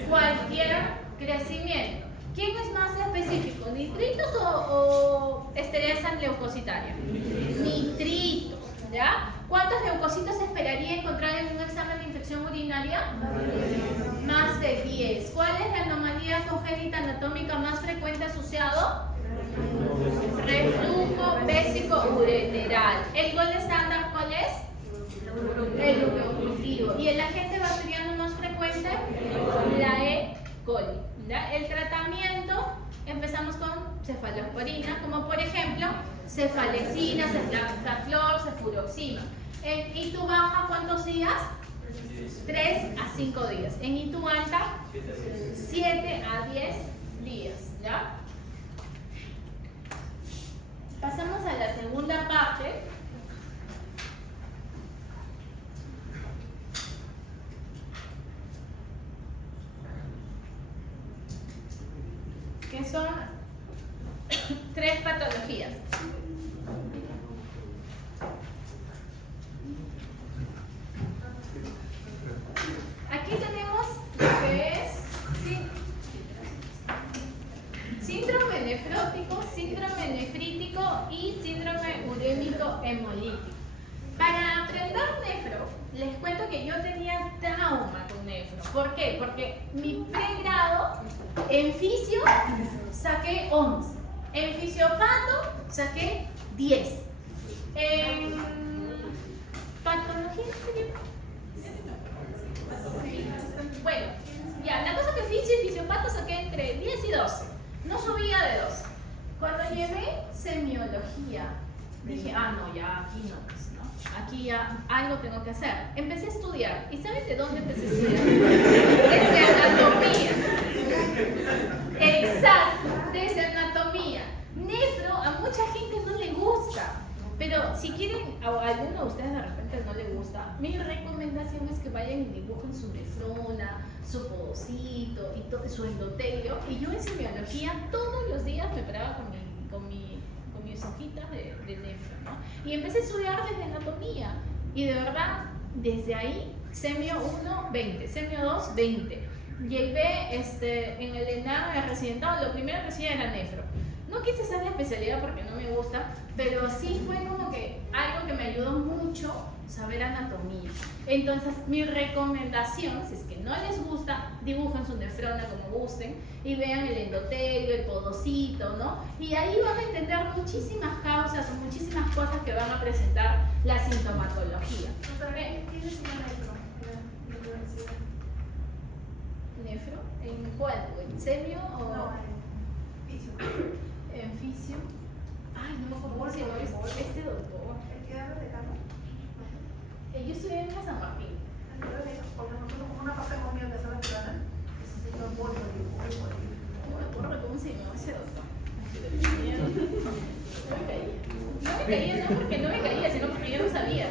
cualquier crecimiento. ¿Quién es más específico? ¿Nitritos o estereasa leucocitaria? Nitritos, ¿ya? ¿Cuántos leucocitos se esperaría encontrar en un examen de infección urinaria? Más de 10. ¿Cuál es la anomalía congénita anatómica más frecuente asociado? Reflujo vésico-ureteral. ¿El gol estándar cuál es? El urocultivo. ¿Y el agente bacteriano más frecuente? La E. coli. ¿Ya? El tratamiento, empezamos con cefalosporina, como por ejemplo cefalecina, cefaclor, cefuroxima. En ITU baja, ¿cuántos días? 3 a 5 días. En ITU alta, 7 a 10 días. ¿Ya? Pasamos a la segunda parte. Que son 3 patologías. Aquí tenemos lo que es síndrome nefrótico, síndrome nefrítico y síndrome urémico hemolítico. Para aprender nefro, les cuento que yo tenía trauma con nefro. ¿Por qué? Porque mi pregrado en fisio saqué 11, en fisiopato saqué 10, en patología, bueno, ya, la cosa que fisio y fisiopato saqué entre 10 y 12, no subía de 12. Cuando llevé semiología, dije, no, ya aquí no, pues, ¿no? Aquí ya algo tengo que hacer. Empecé a estudiar, ¿y saben de dónde empecé a estudiar? Desde anatomía. Exacto, desde anatomía. Nefro a mucha gente no le gusta, pero si quieren, o a alguno de ustedes de repente no le gusta, mi recomendación es que vayan y dibujen su nefrona, su podocito y todo, su endotelio. Y yo en semiología todos los días me paraba con mis hojitas de nefro, ¿no? Y empecé a estudiar desde anatomía. Y de verdad, desde ahí, semio 1, 20, semio 2, 20. Llegué en el ENAM, el residentado, lo primero que hacía era nefro. No quise hacer la especialidad porque no me gusta, pero sí fue como que algo que me ayudó mucho saber anatomía. Entonces, mi recomendación, si es que no les gusta, dibujen su nefrona como gusten y vean el endotelio, el podocito, ¿no? Y ahí van a entender muchísimas causas o muchísimas cosas que van a presentar la sintomatología. ¿Tienes una nefro en la universidad? ¿Nefro? ¿En cuál? ¿En semio o...? No, en fisio. ¿En fisio? Ay, no me acuerdo cómo se llama este doctor. ¿El que habla de Carlos? Yo estudié en la San Martín. Porque nosotros como una parte comida de salas planas, necesito un buen No me acuerdo cómo se llamaba ese doctor. No me caía. No me caía no porque no me caía, sino porque yo no sabía.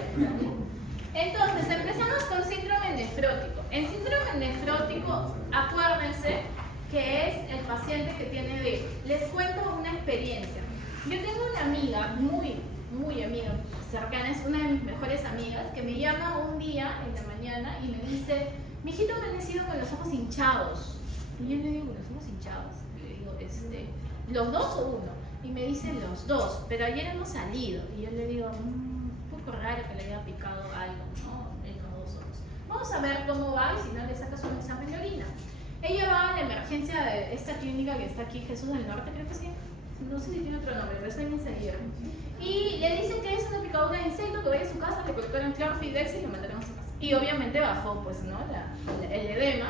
Entonces, empezamos con síndrome nefrótico. En síndrome nefrótico, acuérdense que es el paciente que tiene de... Les cuento una experiencia. Yo tengo una amiga, muy amiga, cercana, es una de mis mejores amigas, que me llama un día en la mañana y me dice: mijito, me han nacido con los ojos hinchados. Y yo le digo: ¿los ojos hinchados? Y le digo: ¿los dos o uno? Y me dice: los dos, pero ayer hemos salido. Y yo le digo: un poco raro que le haya picado algo, ¿no? En los dos ojos. Vamos a ver cómo va y si no le sacas un examen de orina. Ella va a la emergencia de esta clínica que está aquí, Jesús del Norte, creo que sí. No sé si tiene otro nombre, pero está en Instagram. Y le dicen que es una picadura de insecto, que vaya a su casa, le colocaron clorfidex y lo mandaron a su casa. Y obviamente bajó, pues, ¿no? El edema.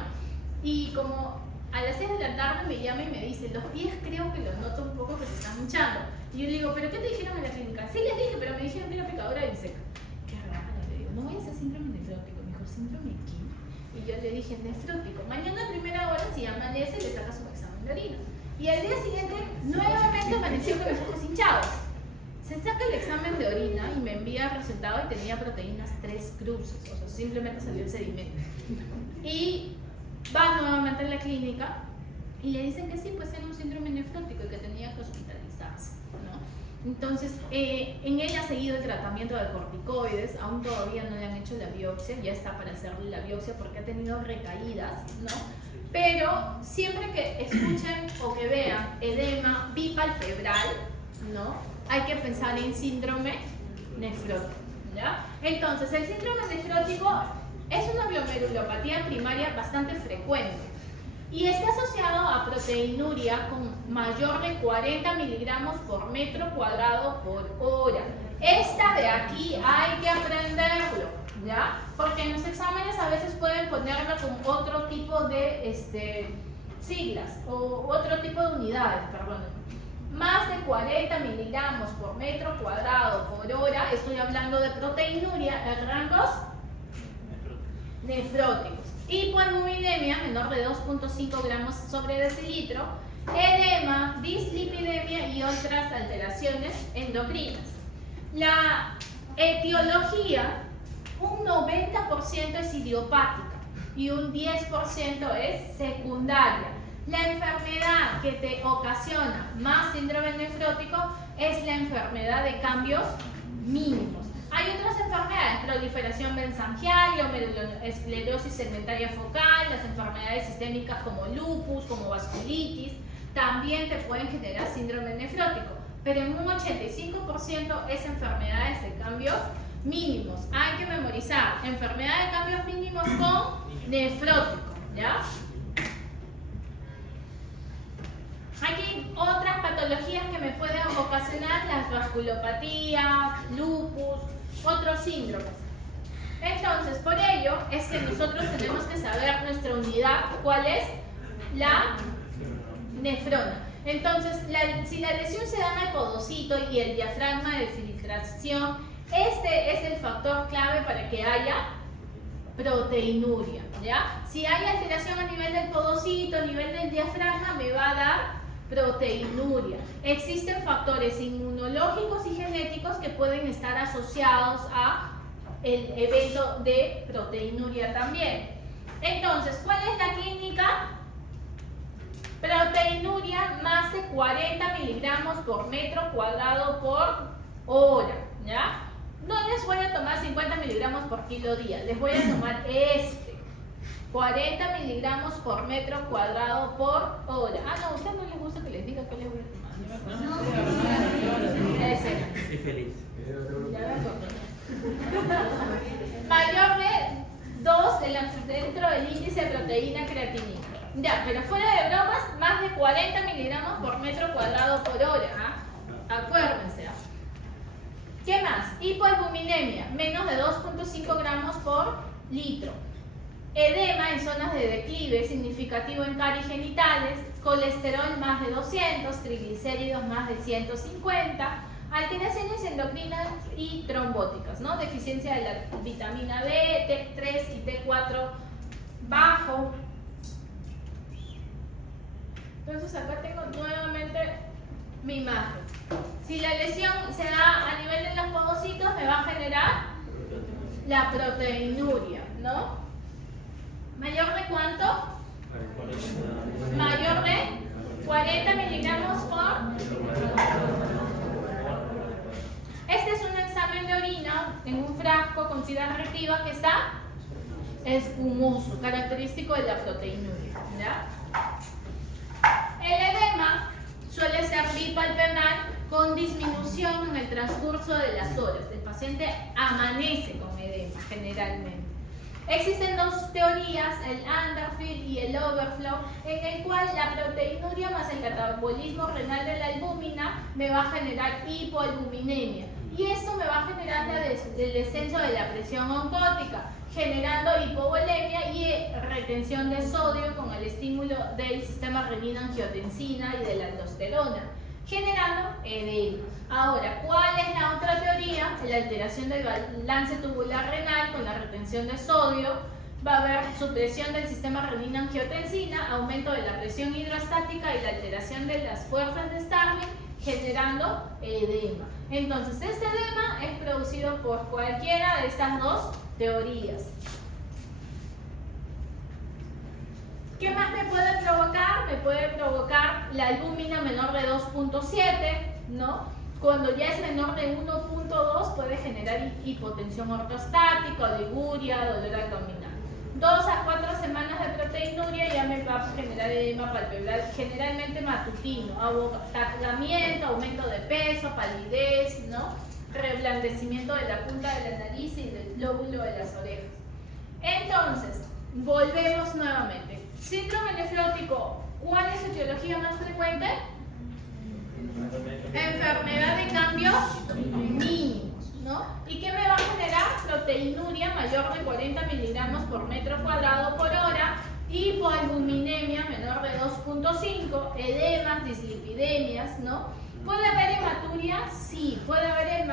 Y como a las 6 de la tarde me llama y me dice: los pies creo que los noto un poco que se están hinchando. Y yo le digo: ¿pero qué te dijeron en la clínica? Sí, les dije, pero me dijeron que era picadura de insecto. Qué raro, le digo: no vaya a ser síndrome nefrótico. Me dijo: ¿síndrome qué? Y yo le dije: nefrótico. Mañana a primera hora, si amanece, le sacas un examen de orina. Y al día siguiente, nuevamente amaneció con los ojos hinchados. Se saca el examen de orina y me envía el resultado y tenía proteínas 3 cruces. O sea, simplemente salió el sedimento. Y va nuevamente a la clínica y le dicen que sí, pues era un síndrome nefrótico y que tenía que hospitalizarse, ¿no? Entonces, en ella ha seguido el tratamiento de corticoides, aún todavía no le han hecho la biopsia, ya está para hacerle la biopsia porque ha tenido recaídas, ¿no? Pero siempre que escuchen o que vean edema bipalpebral, ¿no? Hay que pensar en síndrome nefrótico, ¿ya? Entonces, el síndrome nefrótico es una glomerulopatía primaria bastante frecuente y está asociado a proteinuria con mayor de 40 miligramos por metro cuadrado por hora. Esta de aquí hay que aprenderlo, ¿ya? Porque en los exámenes a veces pueden ponerlo con otro tipo de siglas o otro tipo de unidades, perdón. Más de 40 miligramos por metro cuadrado por hora, estoy hablando de proteinuria en rangos nefróticos. Hipoalbuminemia menor de 2.5 gramos sobre decilitro, edema, dislipidemia y otras alteraciones endocrinas. La etiología, un 90% es idiopática y un 10% es secundaria. La enfermedad que te ocasiona más síndrome nefrótico es la enfermedad de cambios mínimos. Hay otras enfermedades: proliferación mesangial, glomerulosclerosis segmentaria focal, las enfermedades sistémicas como lupus, como vasculitis, también te pueden generar síndrome nefrótico, pero en un 85% es enfermedades de cambios mínimos. Hay que memorizar: enfermedad de cambios mínimos con nefrótico, ¿ya? Aquí otras patologías que me pueden ocasionar: las vasculopatías, lupus, otros síndromes. Entonces, por ello es que nosotros tenemos que saber nuestra unidad, cuál es la nefrona. Entonces, si la lesión se da en el podocito y el diafragma de filtración, este es el factor clave para que haya proteinuria, ¿ya? Si hay alteración a nivel del podocito, a nivel del diafragma, me va a dar proteinuria. Existen factores inmunológicos y genéticos que pueden estar asociados a el evento de proteinuria también. Entonces, ¿cuál es la clínica? Proteinuria más de 40 miligramos por metro cuadrado por hora, ¿ya? No les voy a tomar 50 miligramos por kilo día, les voy a tomar 40 miligramos por metro cuadrado por hora. Ah, no, a usted no les gusta que les diga qué les voy a tomar. No. Ese. Estoy feliz. Ya me acordé. Mayor de 2 dentro del índice de proteína creatinina. Ya, pero fuera de bromas, más de 40 miligramos por metro cuadrado por hora. ¿Ah? Acuérdense. ¿Qué más? Hipoalbuminemia, menos de 2.5 gramos por litro. Edema en zonas de declive significativo en caries genitales, colesterol más de 200, triglicéridos más de 150, Alteraciones endocrinas y trombóticas, ¿no? Deficiencia de la vitamina B, T3 y T4 bajo. Entonces acá tengo nuevamente mi imagen. Si la lesión se da a nivel de los fagocitos, me va a generar la proteinuria, ¿no? ¿Mayor de cuánto? Mayor de 40 miligramos por... Este es un examen de orina en un frasco con sida reactiva que está espumoso, característico de la proteinuria, ¿ya? El edema suele ser bipalpebral con disminución en el transcurso de las horas. El paciente amanece con edema generalmente. Existen dos teorías, el underfill y el overflow, en el cual la proteinuria más el catabolismo renal de la albúmina me va a generar hipoalbuminemia. Y esto me va a generar el descenso de la presión oncótica, generando hipovolemia y retención de sodio con el estímulo del sistema renina-angiotensina y de la aldosterona, generando edema. Ahora, ¿cuál es la otra teoría? La alteración del balance tubular renal con la retención de sodio. Va a haber supresión del sistema renina-angiotensina, aumento de la presión hidrostática y la alteración de las fuerzas de Starling, generando edema. Entonces, este edema es producido por cualquiera de estas dos teorías. ¿Qué más me puede provocar? Me puede provocar la albúmina menor de 2.7, ¿no? Cuando ya es menor de 1.2 puede generar hipotensión ortostática, oliguria, dolor abdominal. 2 a 4 semanas de proteinuria ya me va a generar edema palpebral, generalmente matutino, abortamiento, aumento de peso, palidez, ¿no? Reblandecimiento de la punta de la nariz y del lóbulo de las orejas. Entonces, volvemos nuevamente. Síndrome nefrótico, ¿cuál es su etiología más frecuente? Enfermedad de cambios mínimos, ¿no? ¿Y qué me va a generar? Proteinuria mayor de 40 miligramos por metro cuadrado por hora, hipoalbuminemia menor de 2.5, edemas, dislipidemias, ¿no? ¿Puede haber hematuria? Sí. ¿Puede haber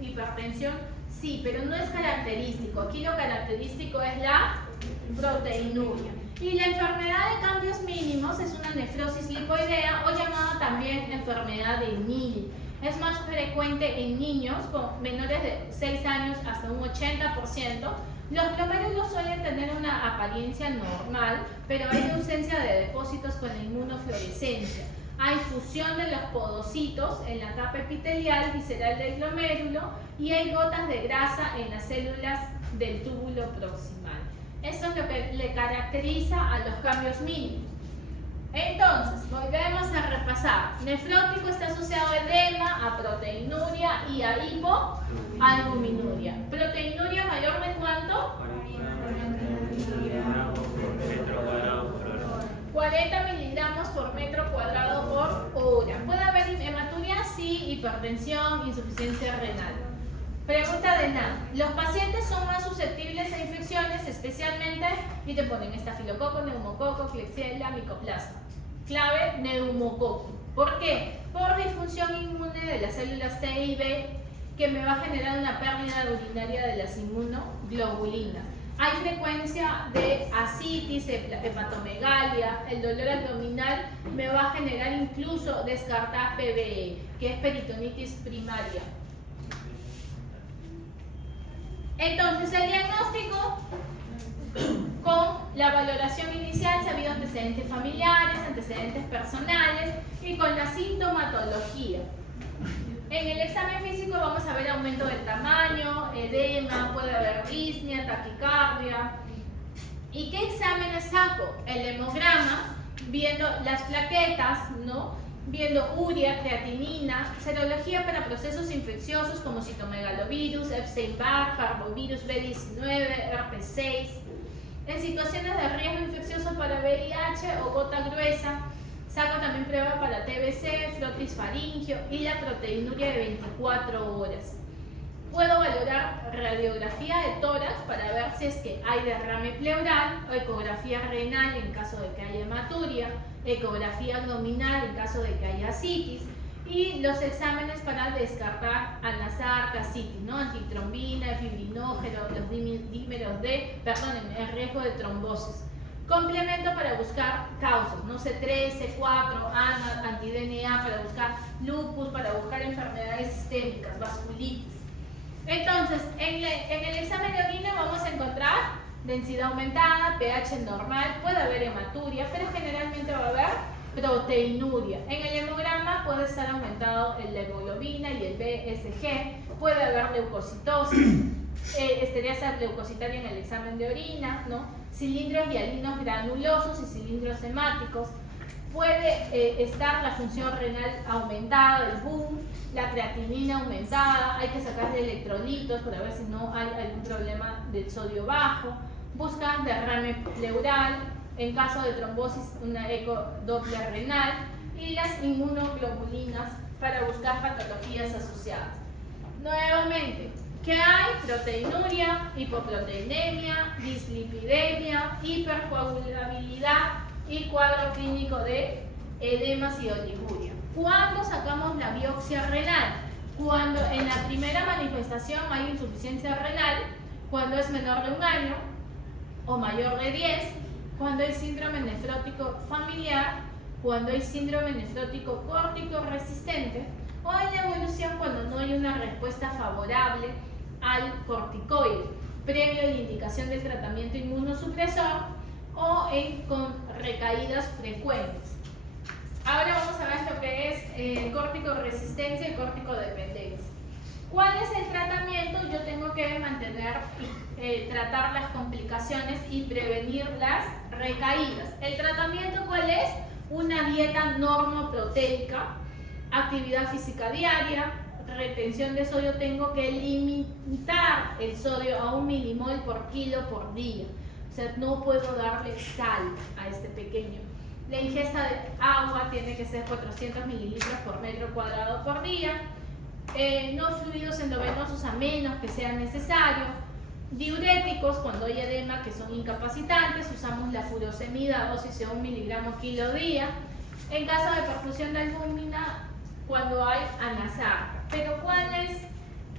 hipertensión? Sí, pero no es característico. Aquí lo característico es la proteinuria. Y la enfermedad de cambios mínimos es una nefrosis lipoidea o llamada también enfermedad de Neal. Es más frecuente en niños con menores de 6 años hasta un 80%. Los glomérulos suelen tener una apariencia normal, pero hay ausencia de depósitos con la inmunofluorescencia. Hay fusión de los podocitos en la capa epitelial visceral del glomérulo y hay gotas de grasa en las células del túbulo proximal. Esto es lo que le caracteriza a los cambios mínimos. Entonces, volvemos a repasar. Nefrótico está asociado a edema, a proteinuria y a hipoalbuminuria. ¿Proteinuria mayor de cuánto? 40 miligramos por metro cuadrado por hora. ¿Puede haber hematuria? Sí, hipertensión, insuficiencia renal. Pregunta de Nan. Los pacientes son más susceptibles a infecciones, especialmente, y te ponen estafilococo, neumococo, Klebsiella, micoplasma. Clave, neumococo. ¿Por qué? Por disfunción inmune de las células T y B, que me va a generar una pérdida urinaria de las inmunoglobulinas. Hay frecuencia de ascitis, hepatomegalia, el dolor abdominal me va a generar incluso descartar PBE, que es peritonitis primaria. Entonces, el diagnóstico con la valoración inicial, si ha habido antecedentes familiares, antecedentes personales y con la sintomatología. En el examen físico vamos a ver aumento del tamaño, edema, puede haber disnea, taquicardia. ¿Y qué exámenes saco? El hemograma, viendo las plaquetas, ¿no? Viendo urea, creatinina, serología para procesos infecciosos como citomegalovirus, Epstein-Barr, parvovirus B19, herpes 6. En situaciones de riesgo infeccioso para VIH o gota gruesa, saco también prueba para TBC, frotis faríngeo y la proteinuria de 24 horas. Puedo valorar radiografía de tórax para ver si es que hay derrame pleural, o ecografía renal en caso de que haya hematuria, ecografía abdominal en caso de que haya ascitis, Y los exámenes para descartar anasar, casítis, ¿no? Antitrombina, fibrinógeno, los dímeros D, perdónenme, el riesgo de trombosis. Complemento para buscar causas, ¿no? C3, C4, anti-DNA para buscar lupus, para buscar enfermedades sistémicas, vasculitis. Entonces, en el examen de orina vamos a encontrar densidad aumentada, pH normal, puede haber hematuria, pero generalmente va a haber proteinuria. En el hemograma puede estar aumentado la hemoglobina y el BSG, puede haber leucocitosis, estereasa leucocitaria en el examen de orina, ¿no? Cilindros hialinos granulosos y cilindros hemáticos. Puede estar la función renal aumentada, el boom, la creatinina aumentada, hay que sacarle electrolitos para ver si no hay algún problema del sodio bajo. Buscan derrame pleural, en caso de trombosis una ecodoppler renal y las inmunoglobulinas para buscar patologías asociadas. Nuevamente, ¿qué hay? Proteinuria, hipoproteinemia, dislipidemia, hipercoagulabilidad y cuadro clínico de edemas y oliguria. ¿Cuándo sacamos la biopsia renal? Cuando en la primera manifestación hay insuficiencia renal, cuando es menor de 1 año o mayor de 10, cuando hay síndrome nefrótico familiar, cuando hay síndrome nefrótico córtico resistente, o en la evolución cuando no hay una respuesta favorable al corticoide, previo a la indicación del tratamiento inmunosupresor o con recaídas frecuentes. Ahora vamos a ver lo que es córtico resistencia y córtico dependencia. ¿Cuál es el tratamiento? Yo tengo que mantener y tratar las complicaciones y prevenir las recaídas. ¿El tratamiento cuál es? Una dieta normoproteica, actividad física diaria, retención de sodio. Tengo que limitar el sodio a 1 milimol por kilo por día. O sea, no puedo darle sal a este pequeño. La ingesta de agua tiene que ser 400 mililitros por metro cuadrado por día. No fluidos endovenosos a menos que sea necesario. Diuréticos cuando hay edema que son incapacitantes, usamos la furosemida, dosis de 1 miligramo kilo día. En caso de perfusión de albúmina, cuando hay anasar. Pero ¿cuál es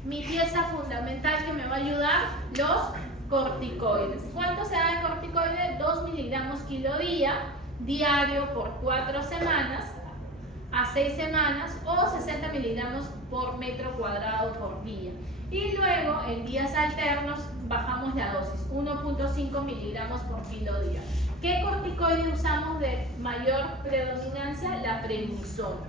mi pieza fundamental que me va a ayudar? Los corticoides. ¿Cuánto se da de corticoide? 2 miligramos kilo día, diario por 4 semanas a 6 semanas o 60 miligramos por metro cuadrado por día. Y luego en días alternos bajamos la dosis, 1.5 miligramos por kilo día. ¿Qué corticoide usamos de mayor predominancia? La prednisona.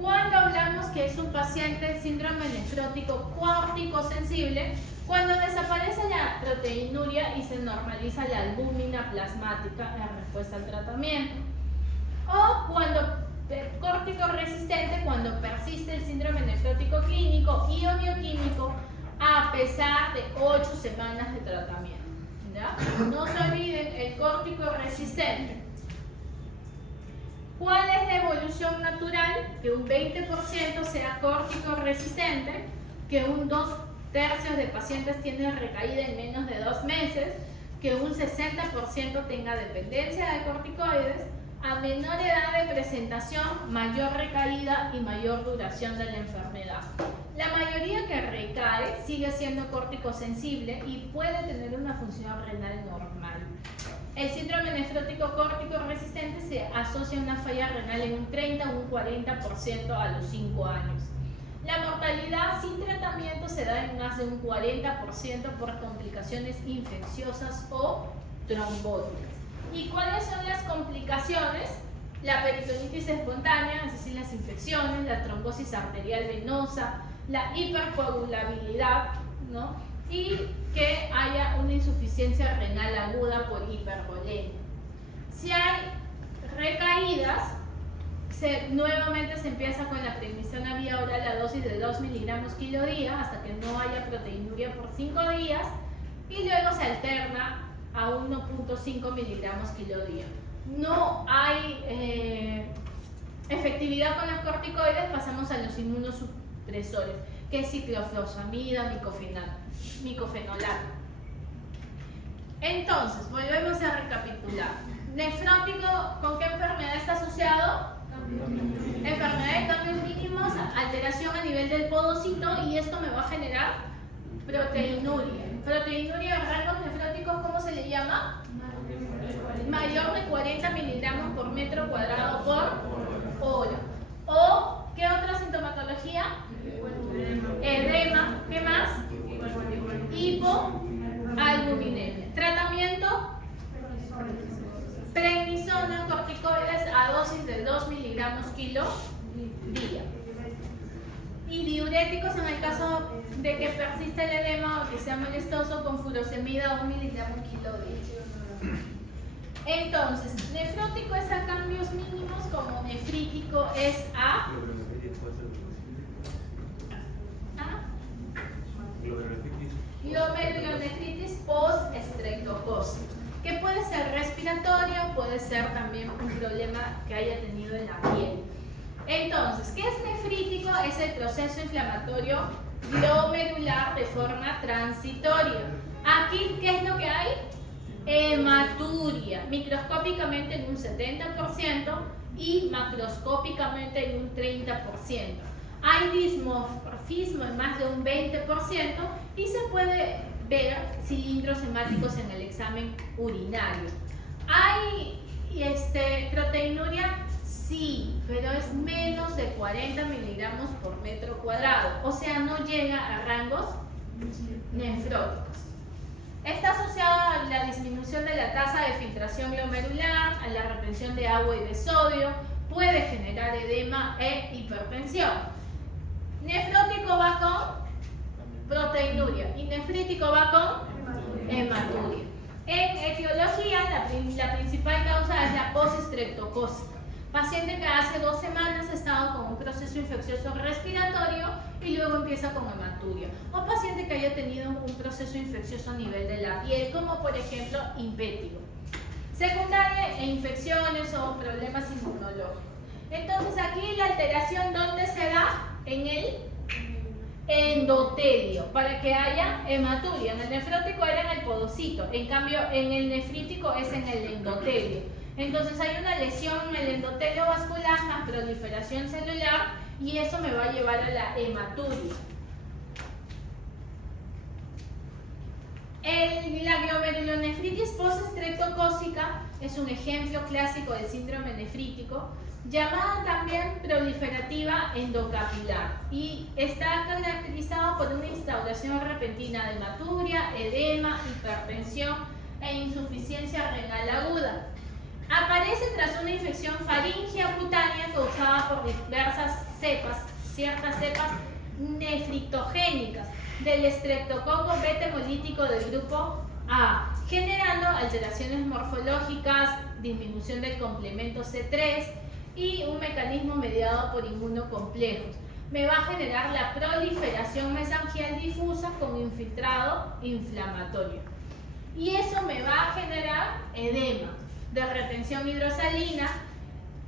Cuando hablamos que es un paciente síndrome nefrótico córtico sensible, cuando desaparece la proteinuria y se normaliza la albúmina plasmática en respuesta al tratamiento. O cuando córtico resistente, cuando persiste el síndrome nefrótico clínico y o bioquímico a pesar de 8 semanas de tratamiento. ¿Ya? No se olviden el córtico resistente. ¿Cuál es la evolución natural? Que un 20% sea córtico resistente, que un 2/3 de pacientes tienen recaída en menos de 2 meses, que un 60% tenga dependencia de corticoides. A menor edad de presentación, mayor recaída y mayor duración de la enfermedad. La mayoría que recae sigue siendo córtico sensible y puede tener una función renal normal. El síndrome nefrótico córtico resistente se asocia a una falla renal en un 30 o un 40% a los 5 años. La mortalidad sin tratamiento se da en más de un 40% por complicaciones infecciosas o trombóticas. ¿Y cuáles son las complicaciones? La peritonitis espontánea, es decir, las infecciones, la trombosis arterial venosa, la hipercoagulabilidad, ¿no? Y que haya una insuficiencia renal aguda por hipervolemia. Si hay recaídas, nuevamente se empieza con la prednisona vía oral a dosis de 2 miligramos kilo día hasta que no haya proteinuria por 5 días y luego se alterna a 1.5 miligramos kilo día. No hay efectividad con los corticoides, pasamos a los inmunosupresores, que es ciclofosfamida, micofenolato. Entonces, volvemos a recapitular. Nefrótico, ¿con qué enfermedad está asociado? Enfermedad de alteración a nivel del podocito y esto me va a generar proteinuria. Proteinuria en rangos nefróticos, ¿cómo se le llama? Mayor de 40 miligramos por metro cuadrado por hora. ¿O qué otra sintomatología? Edema. ¿Qué más? Hipoalbuminemia. Tratamiento: prednisona, corticoides a dosis de 2 miligramos kilo día. Y diuréticos en el caso de que persista el edema o que sea molestoso con furosemida 1 miligramo kilo día. Entonces, nefrótico es a cambios mínimos, como nefrítico es a glomerulonefritis post-estreptocócica, que puede ser respiratorio, puede ser también un problema que haya tenido en la piel. Entonces, ¿qué es nefrítico? Es el proceso inflamatorio glomerular de forma transitoria. Aquí, ¿qué es lo que hay? Hematuria, microscópicamente en un 70% y macroscópicamente en un 30%. Hay dismorfismo en más de un 20% y se puede ver cilindros hemáticos en el examen urinario. ¿Hay proteinuria? Sí, pero es menos de 40 miligramos por metro cuadrado, o sea, no llega a rangos nefróticos. Está asociado a la disminución de la tasa de filtración glomerular, a la retención de agua y de sodio, puede generar edema e hipertensión. Nefrótico va con proteinuria y nefrítico va con hematuria. En etiología, la principal causa es la postestreptocócica. Paciente que hace 2 semanas ha estado con un proceso infeccioso respiratorio y luego empieza con hematuria. O paciente que haya tenido un proceso infeccioso a nivel de la piel, como por ejemplo impétigo. Secundaria, infecciones o problemas inmunológicos. Entonces aquí la alteración, ¿dónde se da? En el endotelio, para que haya hematuria. En el nefrótico era en el podocito, en cambio en el nefrítico es en el endotelio. Entonces hay una lesión en el endotelio vascular, más proliferación celular, y eso me va a llevar a la hematuria. La glomerulonefritis postestreptocócica es un ejemplo clásico del síndrome nefrítico, llamada también proliferativa endocapilar, y está caracterizado por una instauración repentina de hematuria, edema, hipertensión e insuficiencia renal aguda. Aparece tras una infección faríngea cutánea causada por diversas cepas, ciertas cepas nefrictogénicas del estreptococo beta hemolítico del grupo A, generando alteraciones morfológicas, disminución del complemento C3 y un mecanismo mediado por inmunocomplejos. Me va a generar la proliferación mesangial difusa con infiltrado inflamatorio. Y eso me va a generar edema de retención hidrosalina,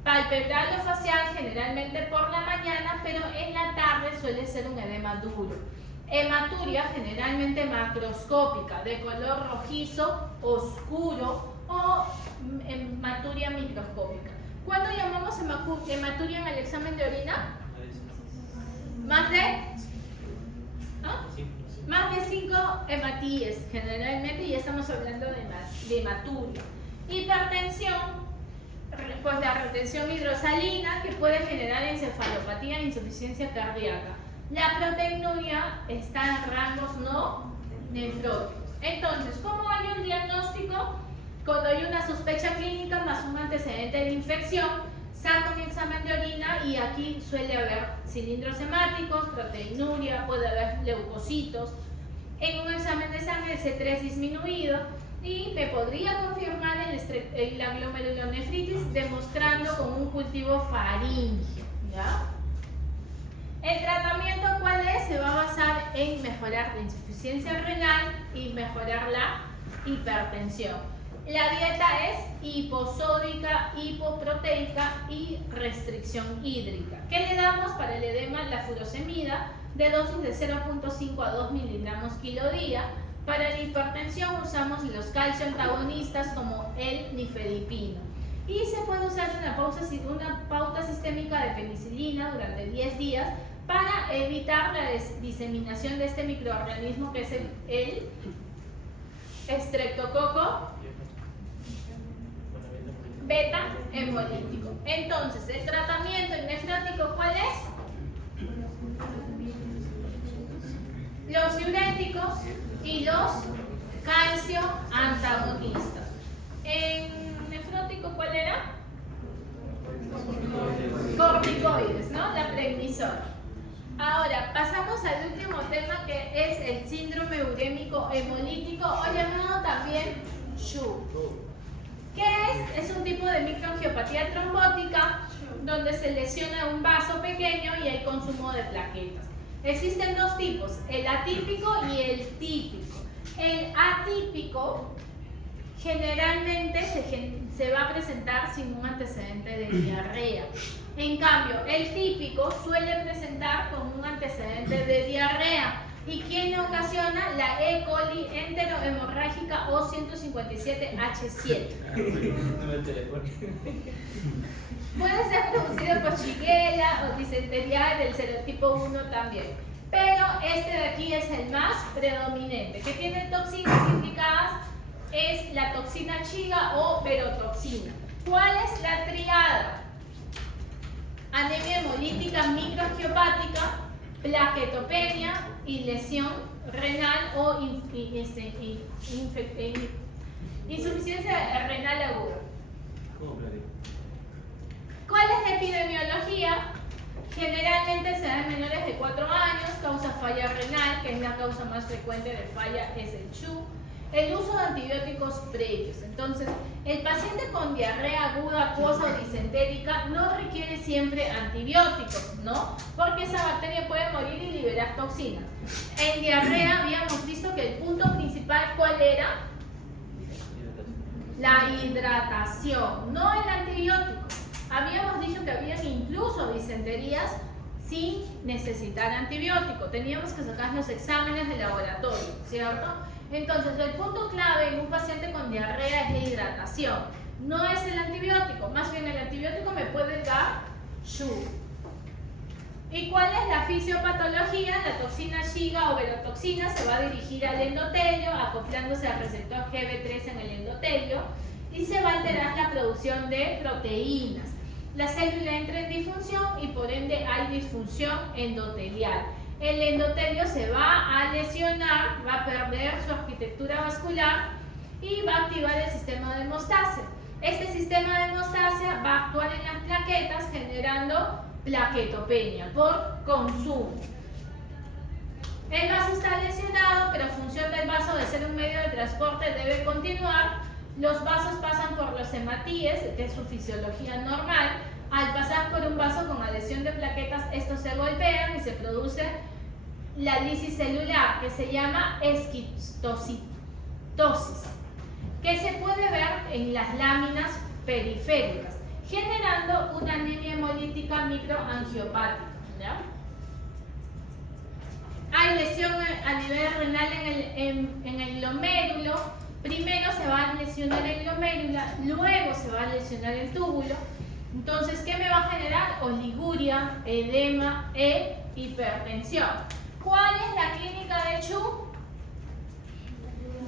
palpebral o facial generalmente por la mañana, pero en la tarde suele ser un edema duro. Hematuria generalmente macroscópica, de color rojizo, oscuro o hematuria microscópica. ¿Cuándo llamamos hematuria en el examen de orina? ¿Más de? ¿Ah? Más de 5 hematíes generalmente, y ya estamos hablando de hematuria. Hipertensión, pues la retención hidrosalina que puede generar encefalopatía e insuficiencia cardíaca. La proteinuria está en rangos no nefróticos. Entonces, ¿cómo hay un diagnóstico? Cuando hay una sospecha clínica más un antecedente de infección, saco mi examen de orina y aquí suele haber cilindros hemáticos, proteinuria, puede haber leucocitos. En un examen de sangre el C3 disminuido y me podría confirmar la glomerulonefritis demostrando con un cultivo faríngeo, ¿ya? El tratamiento, ¿cuál es? Se va a basar en mejorar la insuficiencia renal y mejorar la hipertensión. La dieta es hiposódica, hipoproteica y restricción hídrica. ¿Qué le damos para el edema? La furosemida de dosis de 0.5 a 2 miligramos kilo día. Para la hipertensión usamos los calcio antagonistas como el nifedipino. y se puede usar una pauta sistémica de penicilina durante 10 días para evitar la diseminación de este microorganismo que es el Streptococo beta hemolítico. Entonces, el tratamiento nefrótico, ¿cuál es? Los diuréticos y los calcio antagonistas. En nefrótico, ¿cuál era? Corticoides, ¿no? La prednisona. Ahora, pasamos al último tema, que es el síndrome urémico hemolítico, o llamado también SHU. ¿Qué es? Es un tipo de microangiopatía trombótica donde se lesiona un vaso pequeño y hay consumo de plaquetas. Existen dos tipos, el atípico y el típico. El atípico generalmente se va a presentar sin un antecedente de diarrea. En cambio, el típico suele presentar con un antecedente de diarrea. ¿Y quién ocasiona? La E. coli enterohemorrágica O157H7. Puede ser producido por Shigella o disentería del serotipo 1 también. Pero este de aquí es el más predominante. Que tiene toxinas implicadas es la toxina Shiga o verotoxina. ¿Cuál es la triada? Anemia hemolítica microangiopática, plaquetopenia y lesión renal o insuficiencia renal aguda. ¿Cuál es la epidemiología? Generalmente se da en menores de 4 años, causa falla renal, que es la causa más frecuente de falla, es el SHU. El uso de antibióticos previos. Entonces, el paciente con diarrea aguda, acuosa o disentérica no requiere siempre antibióticos, ¿no? Porque esa bacteria puede morir y liberar toxinas. En diarrea habíamos visto que el punto principal, ¿cuál era? La hidratación, no el antibiótico. Habíamos dicho que habían incluso disenterías sin necesitar antibiótico. Teníamos que sacar los exámenes de laboratorio, ¿cierto? Entonces, el punto clave en un paciente con diarrea es la hidratación. No es el antibiótico, más bien el antibiótico me puede dar SHU. ¿Y cuál es la fisiopatología? La toxina Shiga o verotoxina se va a dirigir al endotelio, acoplándose al receptor GB3 en el endotelio, y se va a alterar la producción de proteínas. La célula entra en disfunción y por ende hay disfunción endotelial. El endotelio se va a lesionar, va a perder su arquitectura vascular y va a activar el sistema de hemostasia. Este sistema de hemostasia va a actuar en las plaquetas generando plaquetopenia por consumo. El vaso está lesionado, pero función del vaso de ser un medio de transporte debe continuar. Los vasos pasan por los hematíes, que es su fisiología normal. Al pasar por un vaso con adhesión de plaquetas, estos se golpean y se produce la lisis celular, que se llama esquistocitosis, que se puede ver en las láminas periféricas, generando una anemia hemolítica microangiopática, ¿ya? Hay lesión a nivel renal en el glomérulo. Primero se va a lesionar el glomérulo, luego se va a lesionar el túbulo. Entonces, ¿qué me va a generar? Oliguria, edema e hipertensión. ¿Cuál es la clínica de SHU?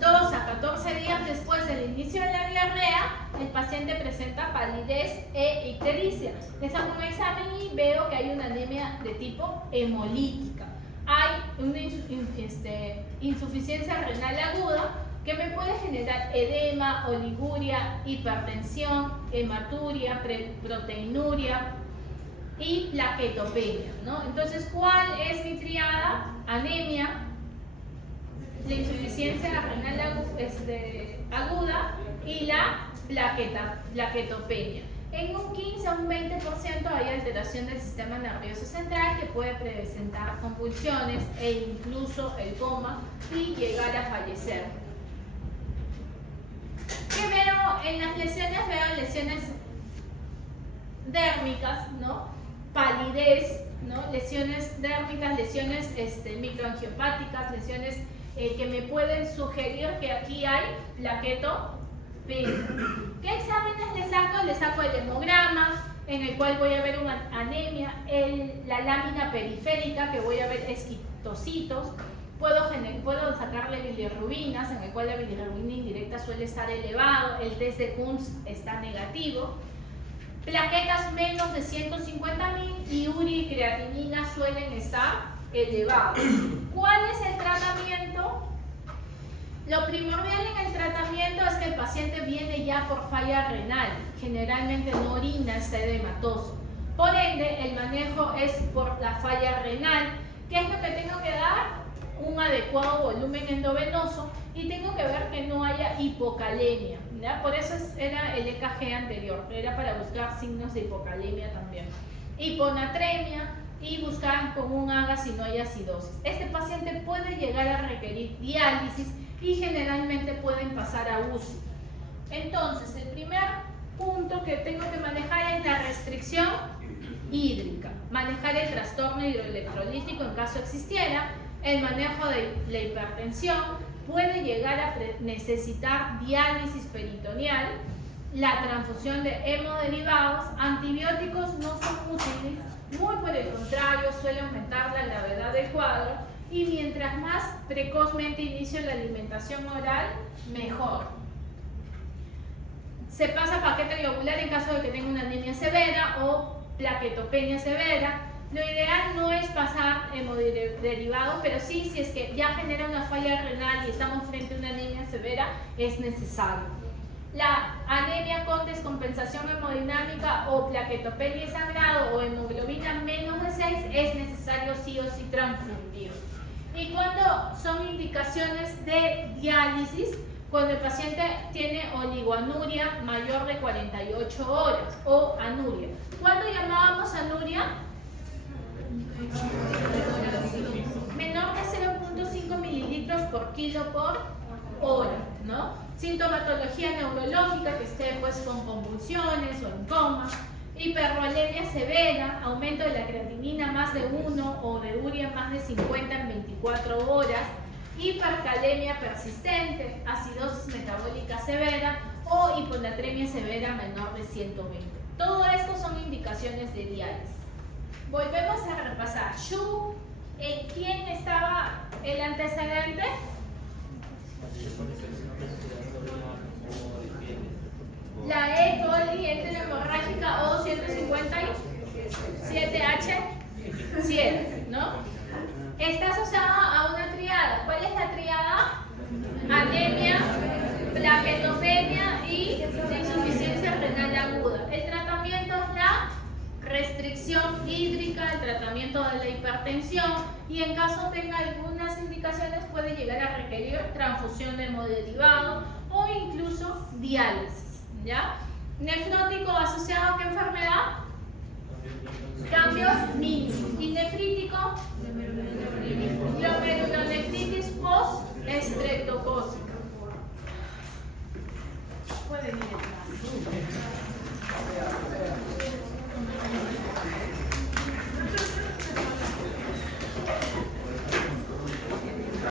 2 a 14 días después del inicio de la diarrea, el paciente presenta palidez e ictericia. Les hago un examen y veo que hay una anemia de tipo hemolítica. Hay una insuficiencia renal aguda que me puede generar edema, oliguria, hipertensión, hematuria, proteinuria y plaquetopenia, ¿no? Entonces, ¿cuál es mi triada? Anemia, la insuficiencia renal aguda y la plaquetopenia. En un 15 a un 20% hay alteración del sistema nervioso central que puede presentar convulsiones e incluso el coma y llegar a fallecer. ¿Qué veo en las lesiones? Veo lesiones dérmicas, ¿no? Palidez, ¿no? Lesiones dérmicas, lesiones microangiopáticas, lesiones que me pueden sugerir que aquí hay plaquetopenia. ¿Qué exámenes le saco? Le saco el hemograma, en el cual voy a ver una anemia, la lámina periférica, que voy a ver esquitocitos. Puedo sacarle bilirrubinas, en el cual la bilirrubina indirecta suele estar elevado, el test de Kunz está negativo. Plaquetas menos de 150.000 y urea y creatinina suelen estar elevados. ¿Cuál es el tratamiento? Lo primordial en el tratamiento es que el paciente viene ya por falla renal, generalmente no orina, está edematoso. Por ende, el manejo es por la falla renal. ¿Qué es lo que tengo que dar? Un adecuado volumen endovenoso y tengo que ver que no haya hipocalemia, ¿ya? Por eso era el EKG anterior, era para buscar signos de hipocalemia también. Hiponatremia y buscar con un AGA si no hay acidosis. Este paciente puede llegar a requerir diálisis y generalmente pueden pasar a UCI. Entonces, el primer punto que tengo que manejar es la restricción hídrica, manejar el trastorno hidroelectrolítico en caso existiera, el manejo de la hipertensión, puede llegar a necesitar diálisis peritoneal, la transfusión de hemoderivados, antibióticos no son útiles, muy por el contrario, suele aumentar la gravedad del cuadro y mientras más precozmente inicio la alimentación oral, mejor. Se pasa a paquete globular en caso de que tenga una anemia severa o plaquetopenia severa. Lo ideal no es pasar hemoderivados, pero sí, si es que ya genera una falla renal y estamos frente a una anemia severa, es necesario. La anemia con descompensación hemodinámica o plaquetopenia y sangrado o hemoglobina menos de 6 es necesario sí o sí transfundir. Y cuando son indicaciones de diálisis, cuando el paciente tiene oligoanuria mayor de 48 horas o anuria. ¿Cuándo llamábamos anuria? Menor de 0.5 mililitros por kilo por hora, ¿no? Sintomatología neurológica que esté pues con convulsiones o en coma, hiperrolemia severa, aumento de la creatinina más de 1 o de urea más de 50 en 24 horas, hipercalemia persistente, acidosis metabólica severa o hiponatremia severa menor de 120. Todo esto son indicaciones de diálisis. Volvemos a repasar. Shu, ¿en quién estaba el antecedente? La E. coli enterohemorrágica o 157H7, ¿no? Está asociada a una triada. ¿Cuál es la triada? Anemia, plaquetopenia y insuficiencia renal aguda. El tratamiento es la restricción hídrica, el tratamiento de la hipertensión y en caso tenga algunas indicaciones puede llegar a requerir transfusión de hemoderivados o incluso diálisis, ¿ya? Nefrótico asociado a qué enfermedad? Cambios mínimos. Y nefrítico, glomerulonefritis post-estreptocócica. Pueden ir atrás.